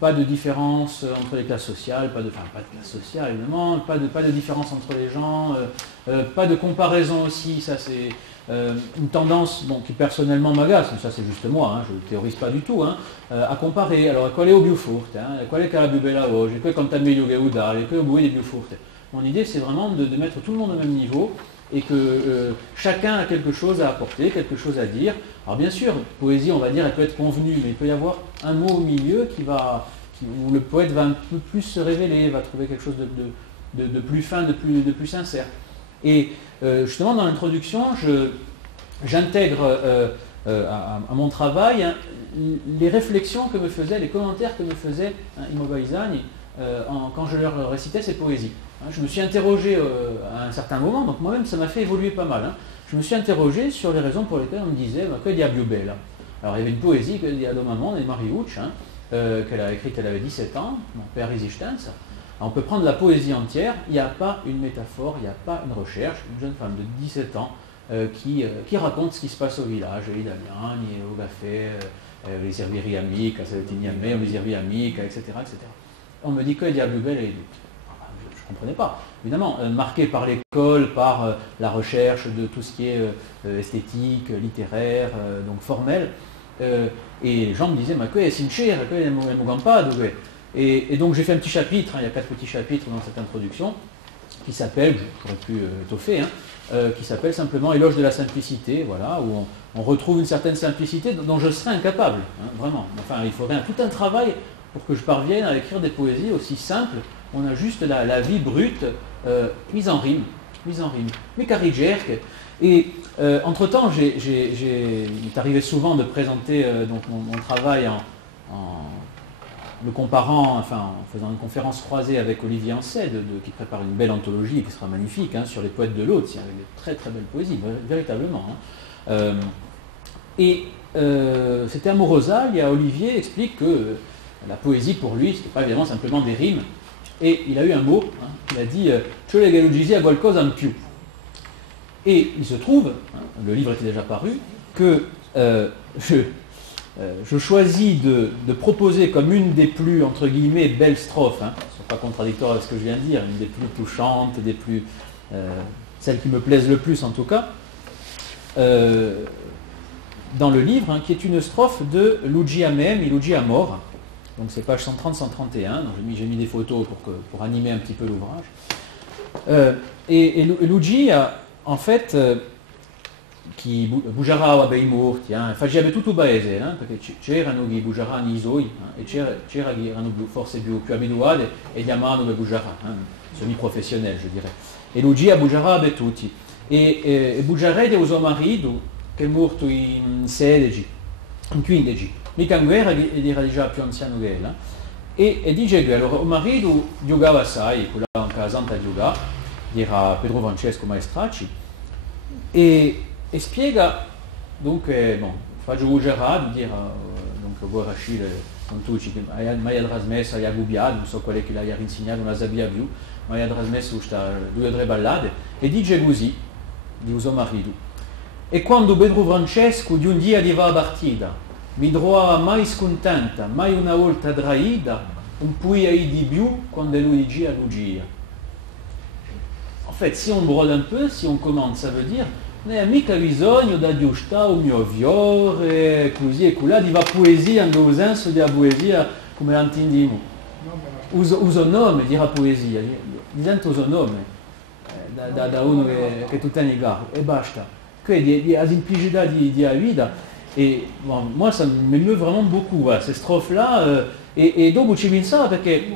Pas de différence entre les classes sociales, pas de classe sociale évidemment, pas de différence entre les gens, pas de comparaison aussi, ça c'est une tendance qui personnellement m'agace, mais ça c'est juste moi, hein, je ne théorise pas du tout, hein, à comparer. Alors, qual est au Biufurt, qual est la più bella voce, quel è il meglio Geudale, quel è il di Biufurt. Mon idée c'est vraiment de mettre tout le monde au même niveau, et que chacun a quelque chose à apporter, quelque chose à dire. Alors bien sûr, poésie, on va dire, elle peut être convenue, mais il peut y avoir un mot au milieu où le poète va un peu plus se révéler, va trouver quelque chose de plus fin, de plus sincère. Et justement, dans l'introduction, j'intègre à mon travail les réflexions que me faisaient, les commentaires que me faisait Imo Baisani quand je leur récitais ses poésies. Je me suis interrogé à un certain moment, donc moi-même ça m'a fait évoluer pas mal. Hein. Je me suis interrogé sur les raisons pour lesquelles on me disait que diablo bella. Alors il y avait une poésie que dit Maman et Mariucci, qu'elle a écrite, elle avait 17 ans, mon père Résistance. On peut prendre la poésie entière, il n'y a pas une métaphore, il n'y a pas une recherche, une jeune femme de 17 ans qui raconte ce qui se passe au village, i Damiani, au café, les herbieri amiques, les herbieri amiques, etc., etc. On me dit que diablo bella et je ne comprenais pas. Évidemment, marqué par l'école, par la recherche de tout ce qui est esthétique, littéraire, donc formel. Et les gens me disaient, ma que est sincère, que est mogampado. Et donc j'ai fait un petit chapitre, il y a 4 petits chapitres dans cette introduction, qui s'appelle, j'aurais pu étoffer, qui s'appelle simplement Éloge de la simplicité, voilà, où on retrouve une certaine simplicité dont je serais incapable, vraiment. Enfin, il faudrait tout un travail pour que je parvienne à écrire des poésies aussi simples. On a juste la vie brute mise en rime. Mais Carigerque, Et entre-temps, il est arrivé souvent de présenter donc mon travail en le comparant, enfin en faisant une conférence croisée avec Olivier Ancet, qui prépare une belle anthologie qui sera magnifique, hein, sur les poètes de l'Aude, avec de très très belles poésies, véritablement. Hein. C'était à Morosa, Olivier explique que la poésie pour lui, ce n'est pas évidemment simplement des rimes, et il a eu un mot, hein, il a dit « Cioè galugisi a qualcosa in più ». Et il se trouve, hein, le livre était déjà paru, que je choisis de proposer comme une des plus, entre guillemets, belles strophes, hein, ce n'est pas contradictoire avec ce que je viens de dire, une des plus touchantes, celles qui me plaisent le plus en tout cas, dans le livre, hein, qui est une strophe de Luigi Amem et Luigi Amor, donc c'est page 130-131, donc j'ai mis des photos pour animer un petit peu l'ouvrage. Et Luigi a, en fait, chi Bujarà a Beimurti, faceva tutto il paese, perché c'erano i bujarani isoi, e c'era chi erano forse più abituati e chiamavano Bujarà, semi-professionnels, je dirais. E Luigi a Bujarà a tutti. E Bujarà è suo marito, che è morto in 16, in 15, mica in guerra, ed era già più anziano che lei, e dice che allora, il marito giocava assai, quello in casa a giocare, era Pedro Francesco Maestracci, e spiega, dunque, bon, faccio Bujarà, di dire, dunque, Guarasci, con tutti, che mi ha trasmesso, mi ha gubbiato, non so quale che l'ha insegnato, non la sabia più, mi ha trasmesso 2 o 3 ballate, e dice così, di suo marito. E quando Pedro Francesco di un dia arriva a partita, mi trovava mai scontenta, mai una volta traita, un puia di più quando lui dice a Lucia. En fait, si on brode un peu, si on commente, ça veut dire non ho mica bisogno di aggiustare il mio fiore, così e colà, di va poesia in due sensi della poesia come l'intendimo. Uso nome, dirà poesia, diventa uso nome, da uno che tu tieni caro, e basta. Di simplicità di vita, et bon, moi ça m'émeut vraiment beaucoup, voilà, ces strophes-là, et dopo ci pensavo perché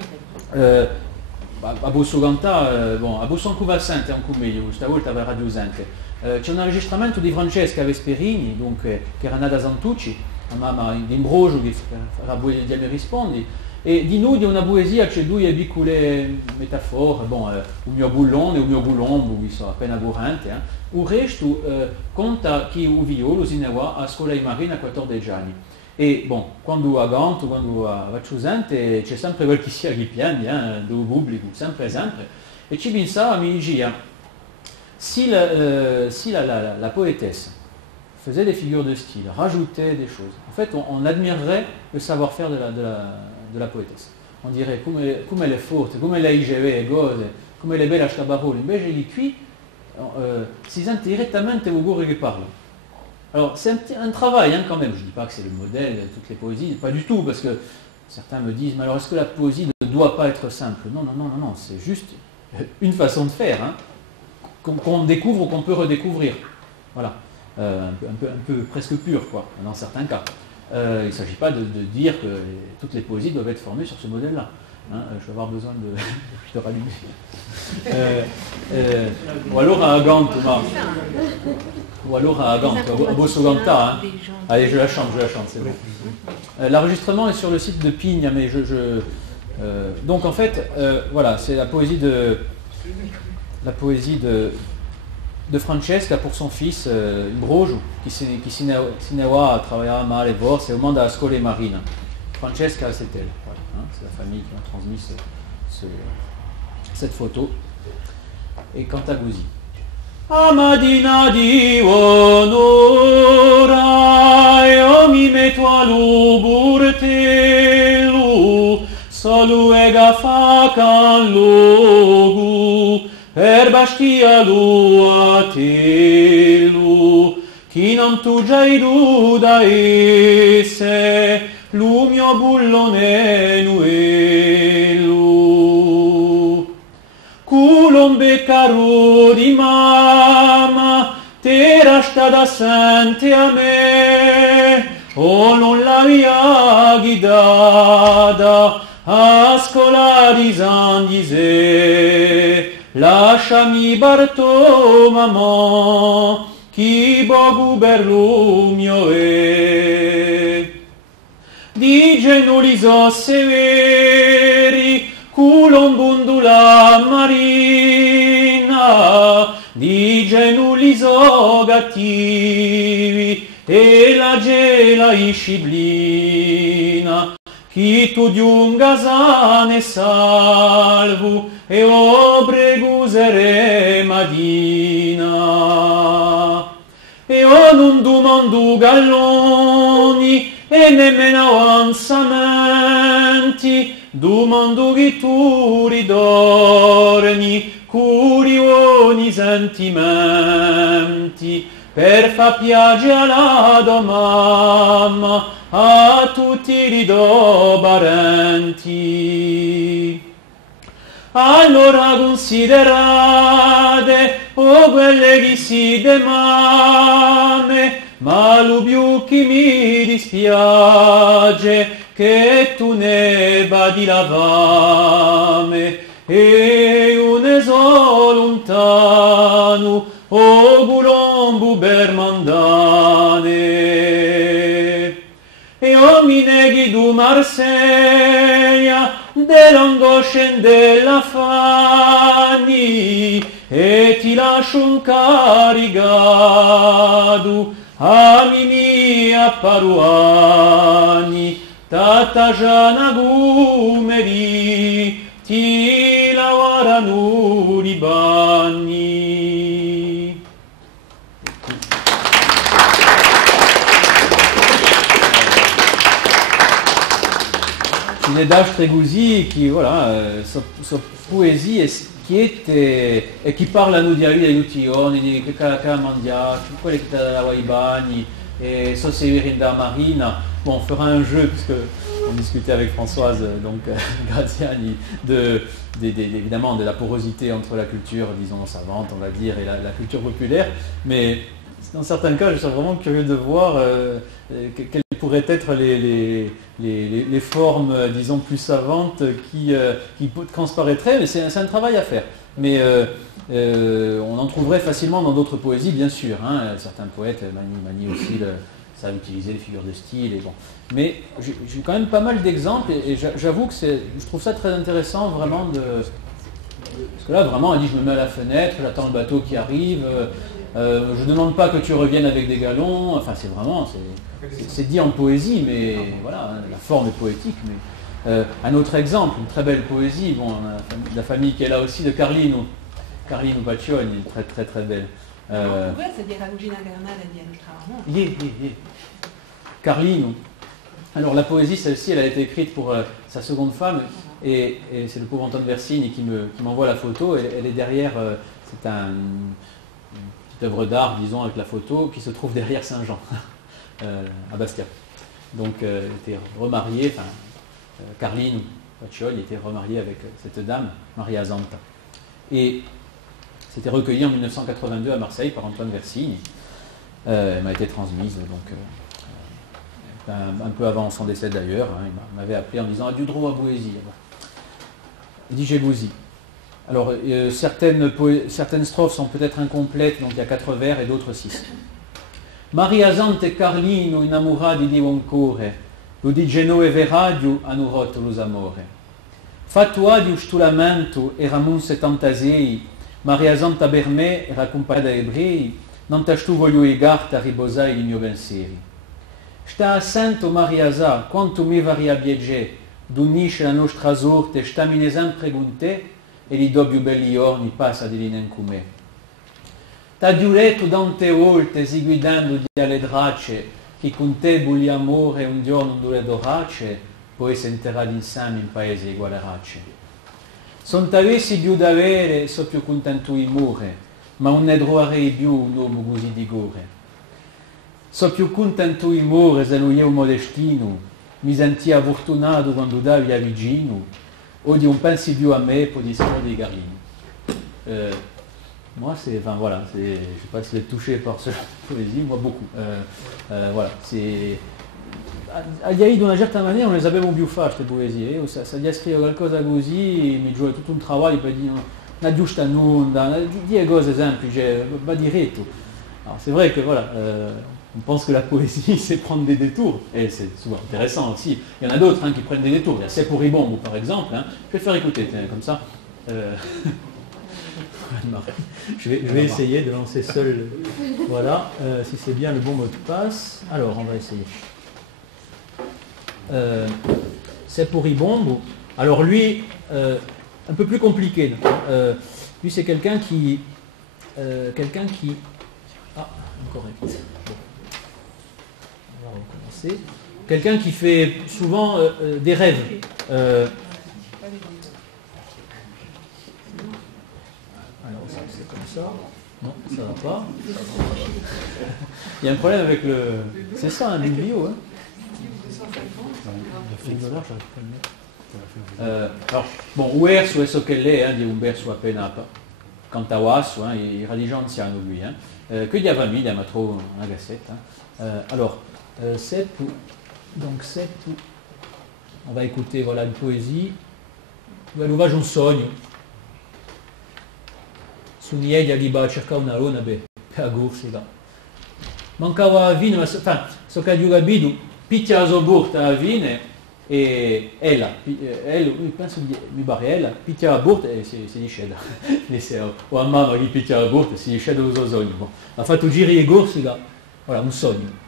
a Bossoganta, bon, a Bossancuva Sante è ancora meglio, stavolta per Radio Sante, c'è un enregistramento di Francesca Vesperini, dunque, che era nata a Santucci, a mamma di Imbrogio, che era poesia di Me Rispondi, e di noi di una poesia c'è due piccole metafore, bon, un mio bullone e un mio bulombo, che sono appena corrente, il resto conta che il violo si ne va a scuola di marina a 14 anni. E bon, quando a Ganto, quando a Vacciusante, c'è sempre quel che sia che piange, del pubblico, sempre. E ci pensava, mi diceva, si la poétesse faisait des figures de style, rajoutait des choses, en fait, on admirerait le savoir-faire de la poétesse. On dirait, come elle est forte, come lei geve cose, come elle est belle a sta parola. Invece di qui, si sente direttamente l'augure che parle. Alors c'est un travail quand même, je ne dis pas que c'est le modèle de toutes les poésies, pas du tout, parce que certains me disent, mais alors est-ce que la poésie ne doit pas être simple? Non, c'est juste une façon de faire, qu'on découvre ou qu'on peut redécouvrir. Voilà, un peu presque pur, quoi, dans certains cas. Il ne s'agit pas de dire que toutes les poésies doivent être formées sur ce modèle-là. Je vais avoir besoin de rallumer. Ou alors à Agante, ou alors à Agante, à Bossoganta. Allez, je la chante, c'est bon. L'enregistrement est sur le site de Pigne, mais donc en fait, voilà, c'est la poésie de Francesca pour son fils Imbrogio, qui si ne va a travaillare male e forse, au mondo della scuola marina. Francesca, c'est elle. Voilà, c'est la famille qui m'a transmis cette photo. Et canta così. Amadina di onora, io mi metto a luburtelu, solo ega fa can logu, per bastia lua telu, chi non tu già iduda esse, lu mio bullone nuelu. Culon beccaro di mamma, t'era stata sente a me, o non l'avia guidata a scuola di San Gisè. Lasciami Bartò, mamma, chi Bogu berlumio di genuliso severi, culon bundula marina, di genuliso gattivi, e la gela isciblina, chi tu giungasane salvu, e obregusere madina. E o non dumandu galloni, e nemmeno avanzamenti, dumandu gituri d'orni, curioni sentimenti, per fa piacere alla domamma, a tutti i parenti. Allora considerate, o quelle che si demame, ma lo più che mi dispiace, che tu ne vadi la fame, e un so lontano, o gulombu bermandane. E o mi neghi du Marsegna, dell'angoscia della fanni, e ti lascio un caricato a mia paruani, tata giana gumeri, ti lavarano i bagni. Les Dash Tregouzi qui voilà sa poésie e chi parla di aiutioni di che mangia quelli che da Waibani et so Severin da Marina. Bon, on fera un jeu puisque on discutait avec Françoise donc Graziani évidemment de la porosité entre la culture disons savante on va dire et la culture populaire, mais dans certains cas je suis vraiment curieux de voir quelles pourraient être les formes, disons, plus savantes qui transparaîtraient, mais c'est un travail à faire. Mais on en trouverait facilement dans d'autres poésies, bien sûr. Hein. Certains poètes manient aussi savent utiliser les figures de style. Et bon. Mais j'ai quand même pas mal d'exemples, et j'avoue que je trouve ça très intéressant, vraiment, parce que là, vraiment, elle dit, je me mets à la fenêtre, j'attends le bateau qui arrive, je ne demande pas que tu reviennes avec des galons, enfin, c'est vraiment... C'est dit en poésie, mais voilà, la forme est poétique. Mais, un autre exemple, une très belle poésie, bon, la famille qui est là aussi, de Carlino Baccioni, très très très belle. Carlino. Alors la poésie, celle-ci, elle a été écrite pour sa seconde femme, et c'est le pauvre Antoine Versini qui m'envoie la photo, elle est derrière, c'est une petite œuvre d'art, disons, avec la photo, qui se trouve derrière Saint-Jean. À Bastia. Donc elle était remariée, Carlino Baccioni était remariée avec cette dame, Maria Zanta. Et c'était recueilli en 1982 à Marseille par Antoine Versini. Elle m'a été transmise, donc un peu avant son décès d'ailleurs. Hein, il m'avait appelé en disant « Adieu droit à Boésie ». Il dit « J'ai Boésie ». Alors certaines strophes sont peut-être incomplètes, donc il y a 4 vers et d'autres 6. Maria Zanta e Carlino innamorati di un cuore, lo di Genoa e Veradio hanno rotto lo amore. Fatto adio stulamento era mun 76, Maria Zanta per me era accompagnata da ebrei, non t'ashtu voglio egarta a riposare i miei pensieri. Sta assento Maria Zà, quanto mi varia biegge, d'unisce la nostra sorte, sta mi ne sempre con te, e li dobbio belli orni passa di linen con me. T'ha giurato tante volte, seguidando alle braccia, che con te bulli amore un giorno dure d'orace, poi sentirà d'insame in paese ugualeracce. Son t'avessi più da avere, so più contento di muore, ma non ne troverei più un uomo così di gore. So più contento di muore se lui è un modestino, mi sentia fortunato quando davi a vicino, o di un pensi più a me, poi di solo di Carlino. Moi, je ne sais pas si vous êtes touché par ce poésie, moi beaucoup. Voilà, c'est... Agli Aid, una certa maniera, non le sapevo più fare queste poesie. Se gli scrivo qualcosa così, mi gioca tutto un lavoro per dire una giusta nunda, dire cose semplici, va diretto. Alors c'est vrai que voilà, on pense que la poésie c'est prendre des détours, et c'est souvent intéressant aussi. Il y en a d'autres qui prennent des détours. Il y a Seppuribongo par exemple, je vais faire écouter, comme ça. Je vais essayer de lancer seul, voilà, si c'est bien le bon mot de passe. Alors on va essayer. Seppuribongo, alors lui, un peu plus compliqué. Lui c'est quelqu'un qui... Ah, incorrect. Bon. On va recommencer. Quelqu'un qui fait souvent des rêves. Alors, c'est comme ça. Non, ça va pas. Il y a un problème avec le... C'est ça, un biblio. Alors, bon, Uers ou Esokelle, di Umber su appena Cantawasso, il rédige anziano lui. Que diavami, diamatro una gazzette. Alors, donc on va écouter voilà, une poésie. L'ouvrage un sogno. Su niente di ba cerca una luna be per agursiga. Mancava a vine, ma so che giù abidu, picchia a zoburta a vine e ella, penso mi pare ella, picchia a burta e si dice o a mamma che picchia a burta si dice lo sogno. Bon. Ha fatto giri e gursiga, voilà, un sogno.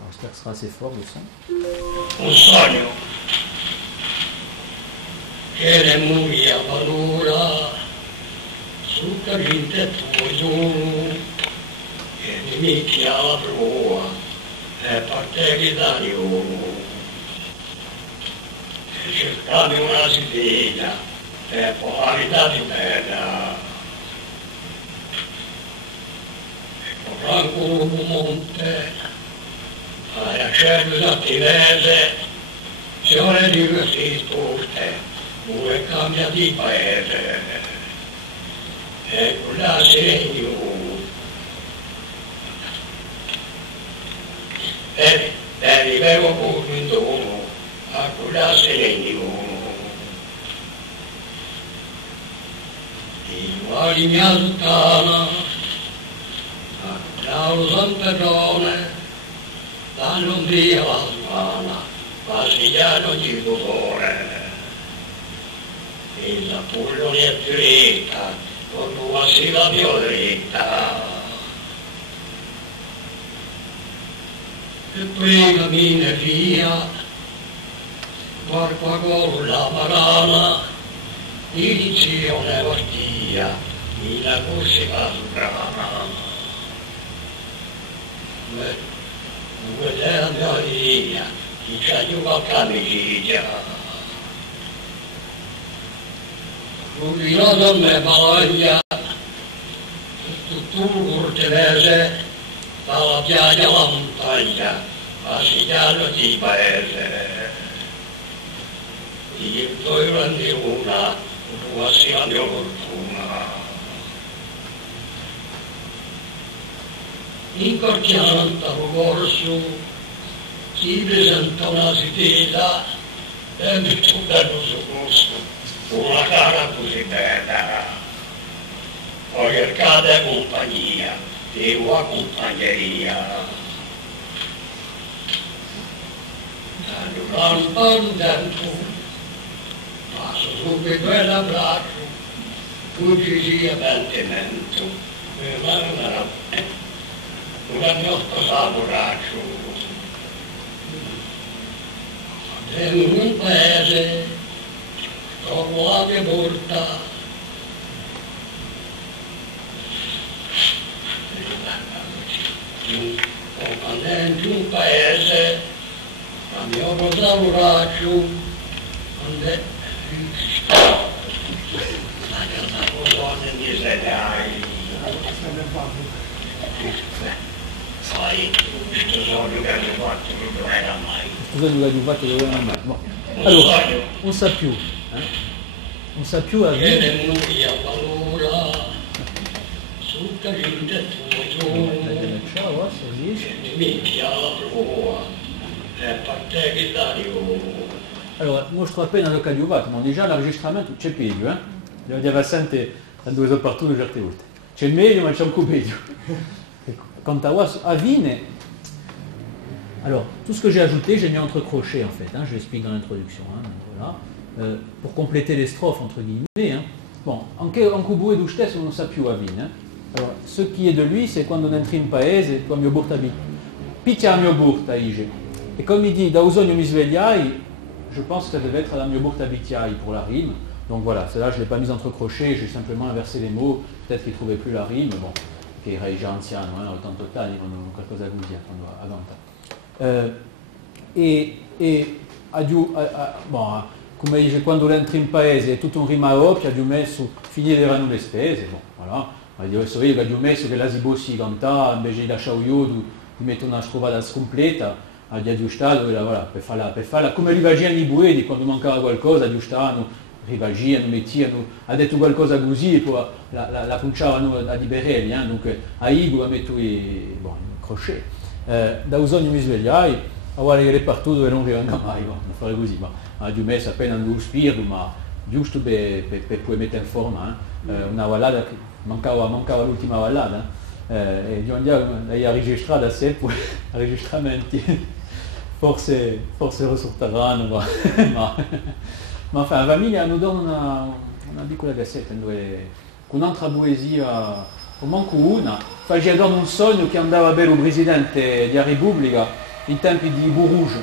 Alors, j'espère que ce sera assez fort le son. Un sogno che le muia valora su carinte tuo che mi micchia la proa e parte che da io e cercami una siviglia e polarità di bella e corranco un monte a cielo d'attivese se ore di questi sposte due cambia di paese e con la segno e vivevo pure in dono a con la segno i quali mi allontana a con la Santerone danno via la svana Basigliano di dolore il pullo di attrita con tua sila violetta e pregami ne via barca con la marana inizione partia la corsica soprana due la mia via chi c'ha giù a camiciglia Rubinosa me balaglia tutto cortese dalla piaggia alla montagna a Sigliano di paese io poi prendi una tua sia la mia fortuna in corchianta corso si presenta una sfida e mi danno soccorso una cara così bella poi cercate compagnia di una compagneria danno un tempo passo subito l'abbraccio tu ci sia pentimento una mia sposato braccio in un paese dopo la mia porta in un paese la mia rosa braccio quando la casa colonna di sedai sai questo sogno che hanno fatto non era mai Sogno che fatto non era mai. Bon. Allora, on sa più. Non sa più a vivere. Allora, mostro appena lo cadiuvato, ma già l'enregistramento c'è peggio, Devo dire sempre a due parti di certe volte. C'è meglio, ma c'è un po' peggio. Ecco. quant à Vine, alors tout ce que j'ai ajouté, j'ai mis entre crochets en fait, hein, je l'explique dans l'introduction, hein, voilà, pour compléter les strophes entre guillemets. Hein. Bon, en Kubu et d'Ushtes, on ne sait plus à Vine. Hein. Alors, ce qui est de lui, c'est quand on entra in paese, quand mio burta Piccia mio burta ige. Et comme il dit, da usogno mi svegliai, je pense que ça devait être la mio burta bicchiai pour la rime. Donc voilà, celle-là je ne l'ai pas mise entre crochets, j'ai simplement inversé les mots, peut-être qu'il ne trouvait plus la rime, bon, che era già anziano, autant totale, qualcosa così, quando avanta. Bon, come dice, quando entri in paese è tutto un rima a oppia, di messo, finiranno le spese, bon, voilà. Adesso io ho messo che l'asibo si canta, invece di lasciare io, di mettere una strovata completa, di aggiustare, voilà, per farla, come rivagiano i buedi, quando mancava qualcosa, aggiustavano, rivagiano, mettevano, ha detto qualcosa così, e poi la punciavano a liberelli, dunque a Igo a mettere i crochet. Da usogno mi svegliai, a guardare che partout dove non arriva mai, non fare così, ma ho messo appena un spirito, ma giusto per poi mettere in forma, una ballata che mancava l'ultima ballata, e di andare a registrare da sé, poi registramenti, forse risulteranno, ma enfin, famiglia hanno dato una piccola cassetta dove con un'altra poesia, o manco una, faceva dato un sogno che andava a bere il presidente della Repubblica in tempi di Bourrouge.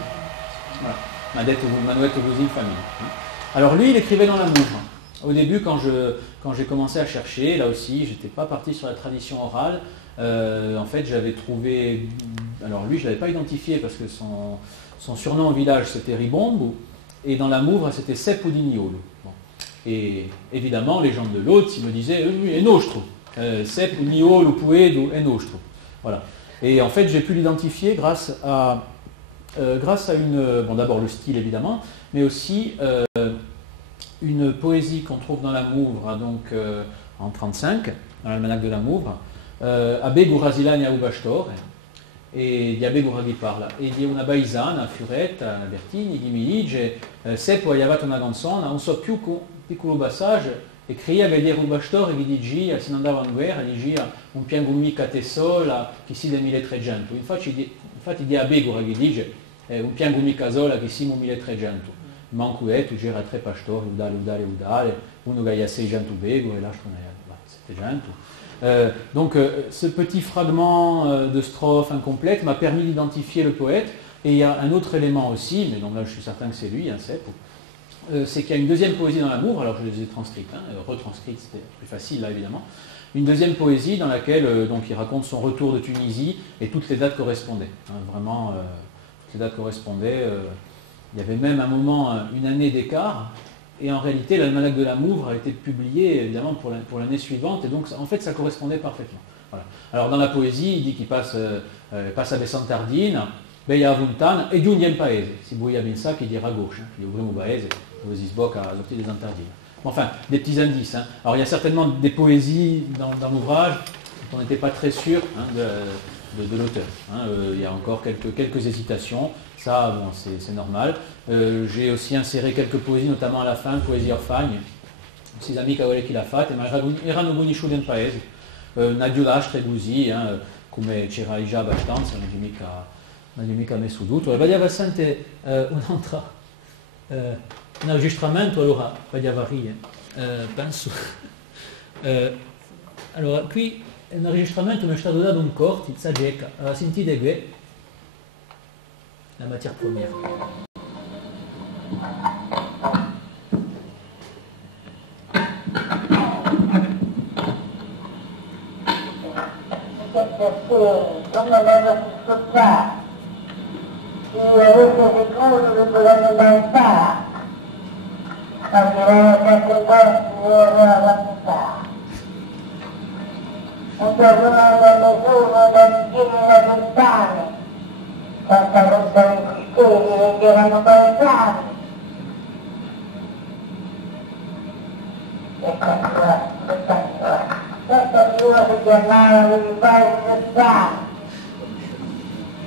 Voilà. M'hanno detto così in famiglia. Alors lui, il écrivait dans la Mouvre. Au début, quand j'ai commencé à chercher, là aussi, je n'étais pas parti sur la tradition orale. En fait, j'avais trouvé... Alors lui, je ne l'avais pas identifié parce que son surnom au village, c'était Ribombo. Et dans la Mouvre, c'était Seppo di Niolo. Bon. Et évidemment, les gens de l'autre, ils me disaient « è nostro ». Seppo, Niolo, Puedo, è nostro. Voilà. Et en fait, j'ai pu l'identifier grâce à une... Bon, d'abord le style, évidemment, mais aussi une poésie qu'on trouve dans la Mouvre, donc en 1935, dans l'almanach de la Mouvre, Abego Rasilania Ubastor, e di Abego Raghi parla, e di una paesana, Fioretta, Bertini, di Milige, Seppo aveva fatto una canzone, non so più un piccolo passaggio, e crea che di Ubastor e che digia, se non andava in guerra, digia un piango mica te sola, che si del 1300. Infatti di Abego Raghi dice, un piango mica sola, che siamo 1300. Manco tu c'era 3 pastori, udale, uno che ha 600 bego e l'altro ne ha 700. Donc ce petit fragment de strophe incomplète m'a permis d'identifier le poète. Et il y a un autre élément aussi, mais donc là je suis certain que c'est lui, Seppo, c'est qu'il y a une deuxième poésie dans la Mouvre, alors je les ai transcrites, retranscrites, c'était plus facile là évidemment, une deuxième poésie dans laquelle donc, il raconte son retour de Tunisie et toutes les dates correspondaient. Vraiment, toutes les dates correspondaient. Il y avait même un moment, une année d'écart, et en réalité l'almanach de la Mouvre a été publié évidemment pour l'année suivante, et donc en fait ça correspondait parfaitement. Voilà. Alors dans la poésie, il dit qu'il passe a Besantardine, Beia Vuntana et Giunien Paese. Si vous voyez bien ça, qui dira gauche, qui ouvre mon Paese, vous isboc à l'octet des Antardines. Enfin, des petits indices. Hein. Alors il y a certainement des poésies dans l'ouvrage dont on n'était pas très sûr de l'auteur. Hein. Il y a encore quelques hésitations. Ça, bon, c'est normal. J'ai aussi inséré quelques poésies, notamment à la fin, poésie orfagne. Ses amis che l'ha fatta, ma erano conosciuti in paese. Nadio lastre così, come c'era già abbastanza, non gli mica messo tutto. E vediamo sente un enregistramento, allora, vediamo penso. Allora, qui è un enregistramento mi è stato dato un corti, Sageca. Allora, sentite qui la matière première. Come l'hanno scocciato, io avete sicuro che volevano danzare, ma che erano tanti posti era la metà. Un giorno nessuno da vicino del pane, quanta roba di costumi che erano balzati. E questa sua si chiamava di fare del pane.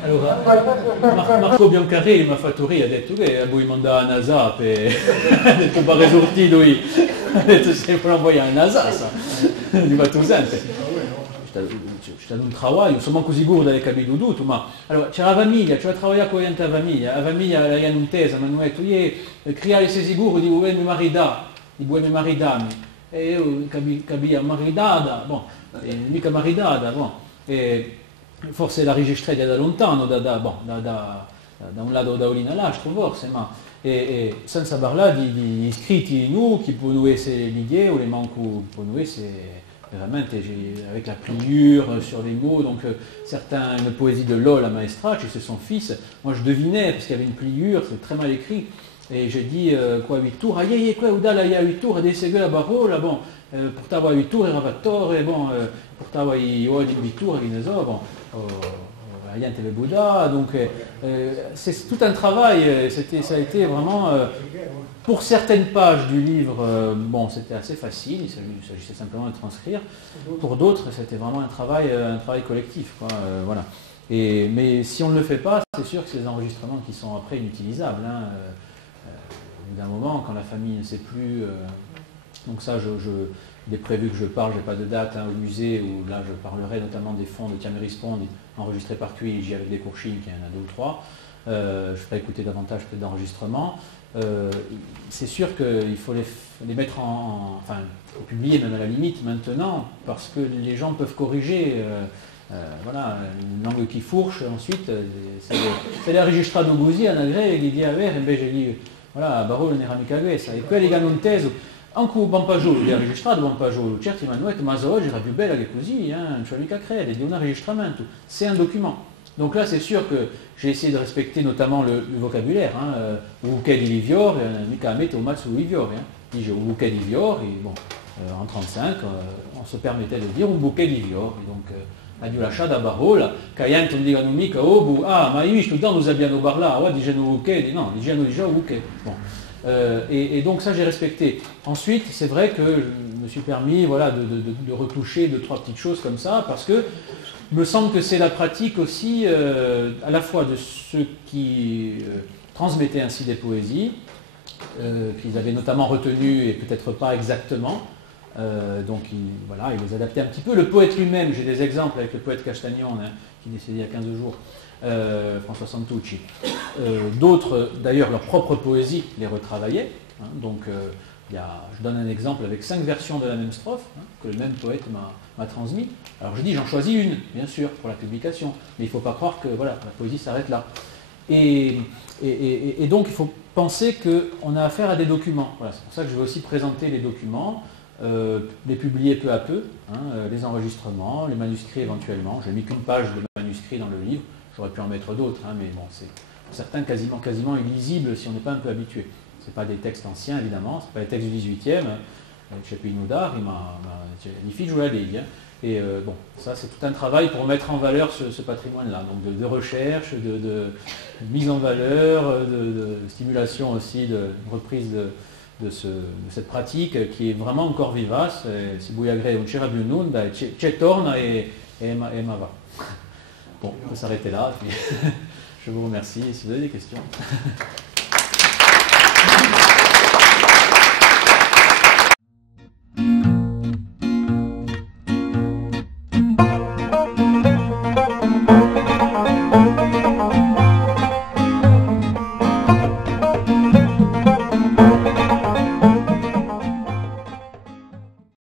Allora, Marco Biancarelli mi ha fatto ridere, ha detto che vuoi mandare a NASA ha detto pare sortito lui, ha detto se vuoi inviare a NASA, gli fa tu sente. stato un trabalho, sono manco sicuro di aver capito tutto, ma allora c'era la famiglia, c'era lavorare con la famiglia era non intesa, ma non è detto, creare sei sicuro di volermi maridarmi, e io capia maridata, bon, mica maridata, bon, e forse la registrare da lontano, da un lato da un all'altro forse, ma senza parlare di scritti nu che possono essere l'idée ou les manques possono essere vraiment avec la pliure sur les mots, donc certains, une poésie de Lola Maestracci, c'est son fils, moi je devinais parce qu'il y avait une pliure, c'est très mal écrit, et j'ai dit quoi 8 tours, quoi udala il y a 8 tours, des segues la barola, bon, portava 8 tours, era vattore, bon, portava i 8 tours, che ne so, bon, Ariane TV Bouddha, donc c'est tout un travail, ça a été vraiment, pour certaines pages du livre, bon c'était assez facile, il s'agissait simplement de transcrire, pour d'autres c'était vraiment un travail collectif, quoi, voilà. Mais si on ne le fait pas, c'est sûr que c'est des enregistrements qui sont après inutilisables, hein, au bout d'un moment, quand la famille ne sait plus, donc ça il est prévu que je parle, je n'ai pas de date, hein, au musée, où là je parlerai notamment des fonds de Tiamerisponde enregistrés par QIJ avec des courchines, qui y en a 2 ou 3. Je ferai écouter davantage que d'enregistrements. C'est sûr qu'il faut les mettre enfin, publier même à la limite maintenant, parce que les gens peuvent corriger. Voilà, une langue qui fourche, ensuite, c'est la registrata così, a Nagré, che di avere, invece di, voilà, a Barolo n'era mica questa, e quelli che hanno inteso. Anche un Bampagiolo, il registrato Bampagiolo, certi mi hanno detto, ma oggi era più bella che così, non c'è mica credere, di un enregistrement, c'est un document. Donc là, c'est sûr que j'ai essayé de respecter notamment le vocabulaire, hein, Uke di Livior, mica a mettere un mazzo di Livior, dice un bouquet di Livior, et bon, en 1935, on se permettait de dire un bouquet di Livior, et donc a dû lasciare da Barola, che non dicano mica, ma io sto dando nous abbiamo parlato, dicendo Uke, no, dicendo già Uke, bon. Et donc ça j'ai respecté. Ensuite, c'est vrai que je me suis permis, voilà, de retoucher 2-3 petites choses comme ça, parce que il me semble que c'est la pratique aussi à la fois de ceux qui transmettaient ainsi des poésies, qu'ils avaient notamment retenues et peut-être pas exactement, donc voilà, ils les adaptaient un petit peu. Le poète lui-même, j'ai des exemples avec le poète Castagnon, hein, qui est décédé il y a 15 jours, François Santucci. D'autres, d'ailleurs, leur propre poésie les retravaillaient. Hein, donc, je donne un exemple avec 5 versions de la même strophe, hein, que le même poète m'a transmis. Alors je dis, j'en choisis une, bien sûr, pour la publication, mais il ne faut pas croire que voilà, la poésie s'arrête là. Et donc, il faut penser qu'on a affaire à des documents. Voilà, c'est pour ça que je vais aussi présenter les documents, les publier peu à peu, hein, les enregistrements, les manuscrits éventuellement. Je n'ai mis qu'une page de manuscrits dans le livre. J'aurais pu en mettre d'autres, hein, mais bon, c'est pour certains quasiment illisibles si on n'est pas un peu habitué. Ce n'est pas des textes anciens, évidemment, ce n'est pas des textes du 18e. Chapinudar, il m'a dit, je la ligue. Et bon, ça c'est tout un travail pour mettre en valeur ce patrimoine-là, donc de recherche, de mise en valeur, de stimulation aussi, de reprise de cette pratique qui est vraiment encore vivace. Si vous y agree un c'era più nulla, c'è torna e ma va. Bon, on peut s'arrêter là, puis je vous remercie si vous avez des questions.